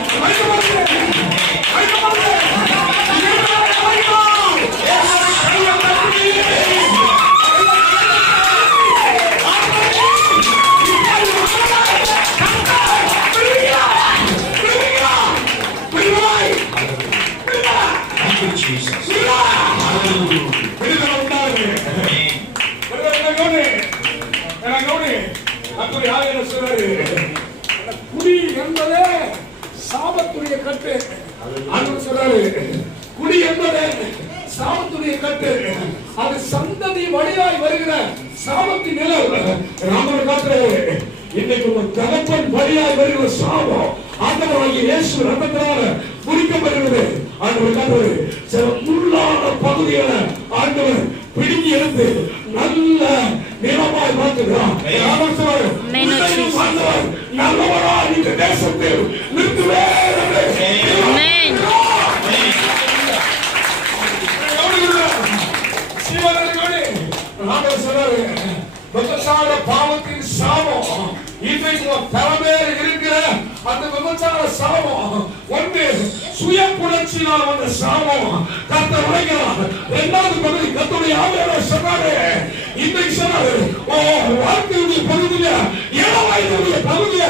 குடி என்பதே சாபத்துடைய கட்டு. ஆண்டவர் சொல்றாரு, குடி என்பதே சாபத்துடைய கட்டு, அது சந்ததி வழியாய் வருகிற சாபத்தின் நிழல். ராமர் காட்டுறாரு, இன்னைக்கு ஒரு தகப்பன் வழியாய் வருகிற சாபம் ஆண்டவராகிய இயேசு ரத்தத்தினால முறிக்கப்படுகிறது. ஆண்டவர் காட்டுறாரு, சில முள்ளான பகுதிகளை ஆண்டவர் பிடுங்கி எடுத்து நல்ல சுகமாக்குகிறான். ஆமென் சொல்லுங்க. Amen, Lord Jesus. நல்லவரா இந்த தேசத்தில் நிறுத்துவேன். Amen. ஆண்டவர் சொல்றாரு, விபச்சார பாவத்தின் சாபம் இன்றைக்கு தலைமையில் இருக்கிற அந்த விபச்சார சாபம் ஒன்று சுய புணர்ச்சியினால் வந்த சாபம் கர்த்தர் உடைக்கிறார். இரண்டாவது பகுதி கர்த்தருடைய ஆவியானவர் சொன்னாரு, இன்றைக்கு சொன்னாரு, ஓ வாழ்க்கையுடைய பகுதியில 7 வயதுடைய பகுதியில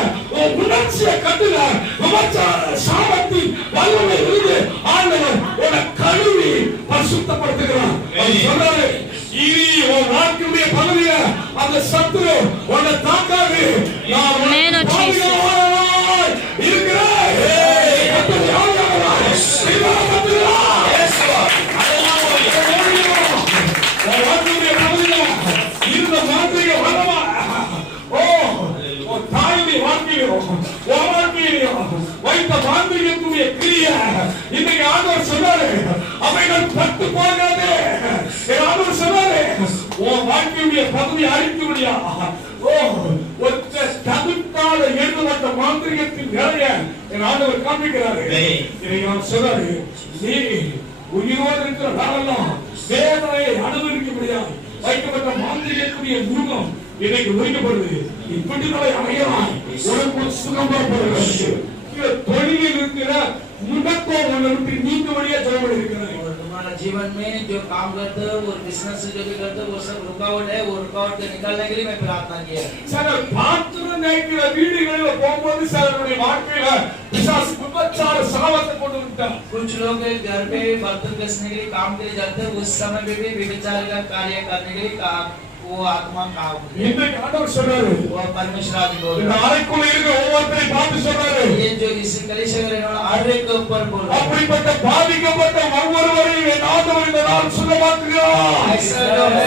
உணர்ச்சியை கட்டுல விபச்சார சாபத்தின் வல்லமை இருந்து ஆண்டவர் உன்னை கழுவி பரிசுத்தப்படுத்துகிறார். அவர் சொன்னாரு, இனி உன் வாழ்க்கையுடைய பகுதியில அந்த சத்துரு உன்னை தாக்காது. நான் Amen, Lord Jesus. இருக்கிறேன். கர்த்தருடைய ஆவியானவர் இவரை Yes, Lord. Hallelujah. உன் வாழ்க்கையுடைய பகுதியில இருந்த மாந்திரிக வல்லமை, உன் தாயுடைய வாழ்க்கையிலும் உன் வாழ்க்கையிலும் வைத்த மாந்திரிகத்துடைய கிரியை இன்னைக்கு ஆண்டவர் சொன்னாரு, அவைகள் பட்டு போகாது. ஆண்டவர் சொன்னாரு, உன் வாழ்க்கையுடைய பகுதியை அழிக்க முடியாது. ஒற்ற தகுத்தால எழுதப்பட்ட மாந்திரிகத்தின் வேலையை என் ஆண்டவர் காண்பிக்கிறாரு. இதை நான் சொல்றாரு, நீ உயிரோடு இருக்கிற நாளெல்லாம் வேதனையை அனுபவிக்க முடியாது. வைக்கப்பட்ட மாந்திரிகத்துடைய முருகம் இன்னைக்கு உரிக்கப்படுது. இப்படிகளை அடையலாம். உனக்கு ஒரு சுகம் பெறப்படுகிறது. தொழிலில் இருக்கிற முடக்கம் உன்னை விட்டு நீங்க வழியா செயல்பட இருக்கிறது. तुम्हारा जीवन में जो काम करते हो वो बिजनेस जो भी करते हो वो सब रुकावट है, वो रुकावट को निकालने के लिए मैं प्रार्थना किया. சில பாத்திரம் தேய்க்கிற வீடுகளில் போகும்போது சிலருடைய வாழ்க்கையில பிசாசு விபச்சார சாபத்தை கொண்டு விட்டார். कुछ लोग घर पे बर्तन घसने के लिए काम के लिए जाते हैं, उस समय में भी व्यभिचार का कार्य करने के लिए काम वो आत्मा काम. இன்னைக்கு ஆண்டவர் சொல்றாரு, वो परमेश्वर आदि बोल இந்த रहा है. அறைக்குள்ள இருக்கிற ஒவ்வொருத்தரையும் பார்த்து சொல்றாரு, ये जो इस कलीसिया में रहने वाला हर एक के ऊपर बोल रहा है. அப்படிப்பட்ட பாதிக்கப்பட்ட ஒவ்வொருவரையும் என் ஆண்டவர் இந்த நாள் சுகமாக்குகிறார். ऐसा जो है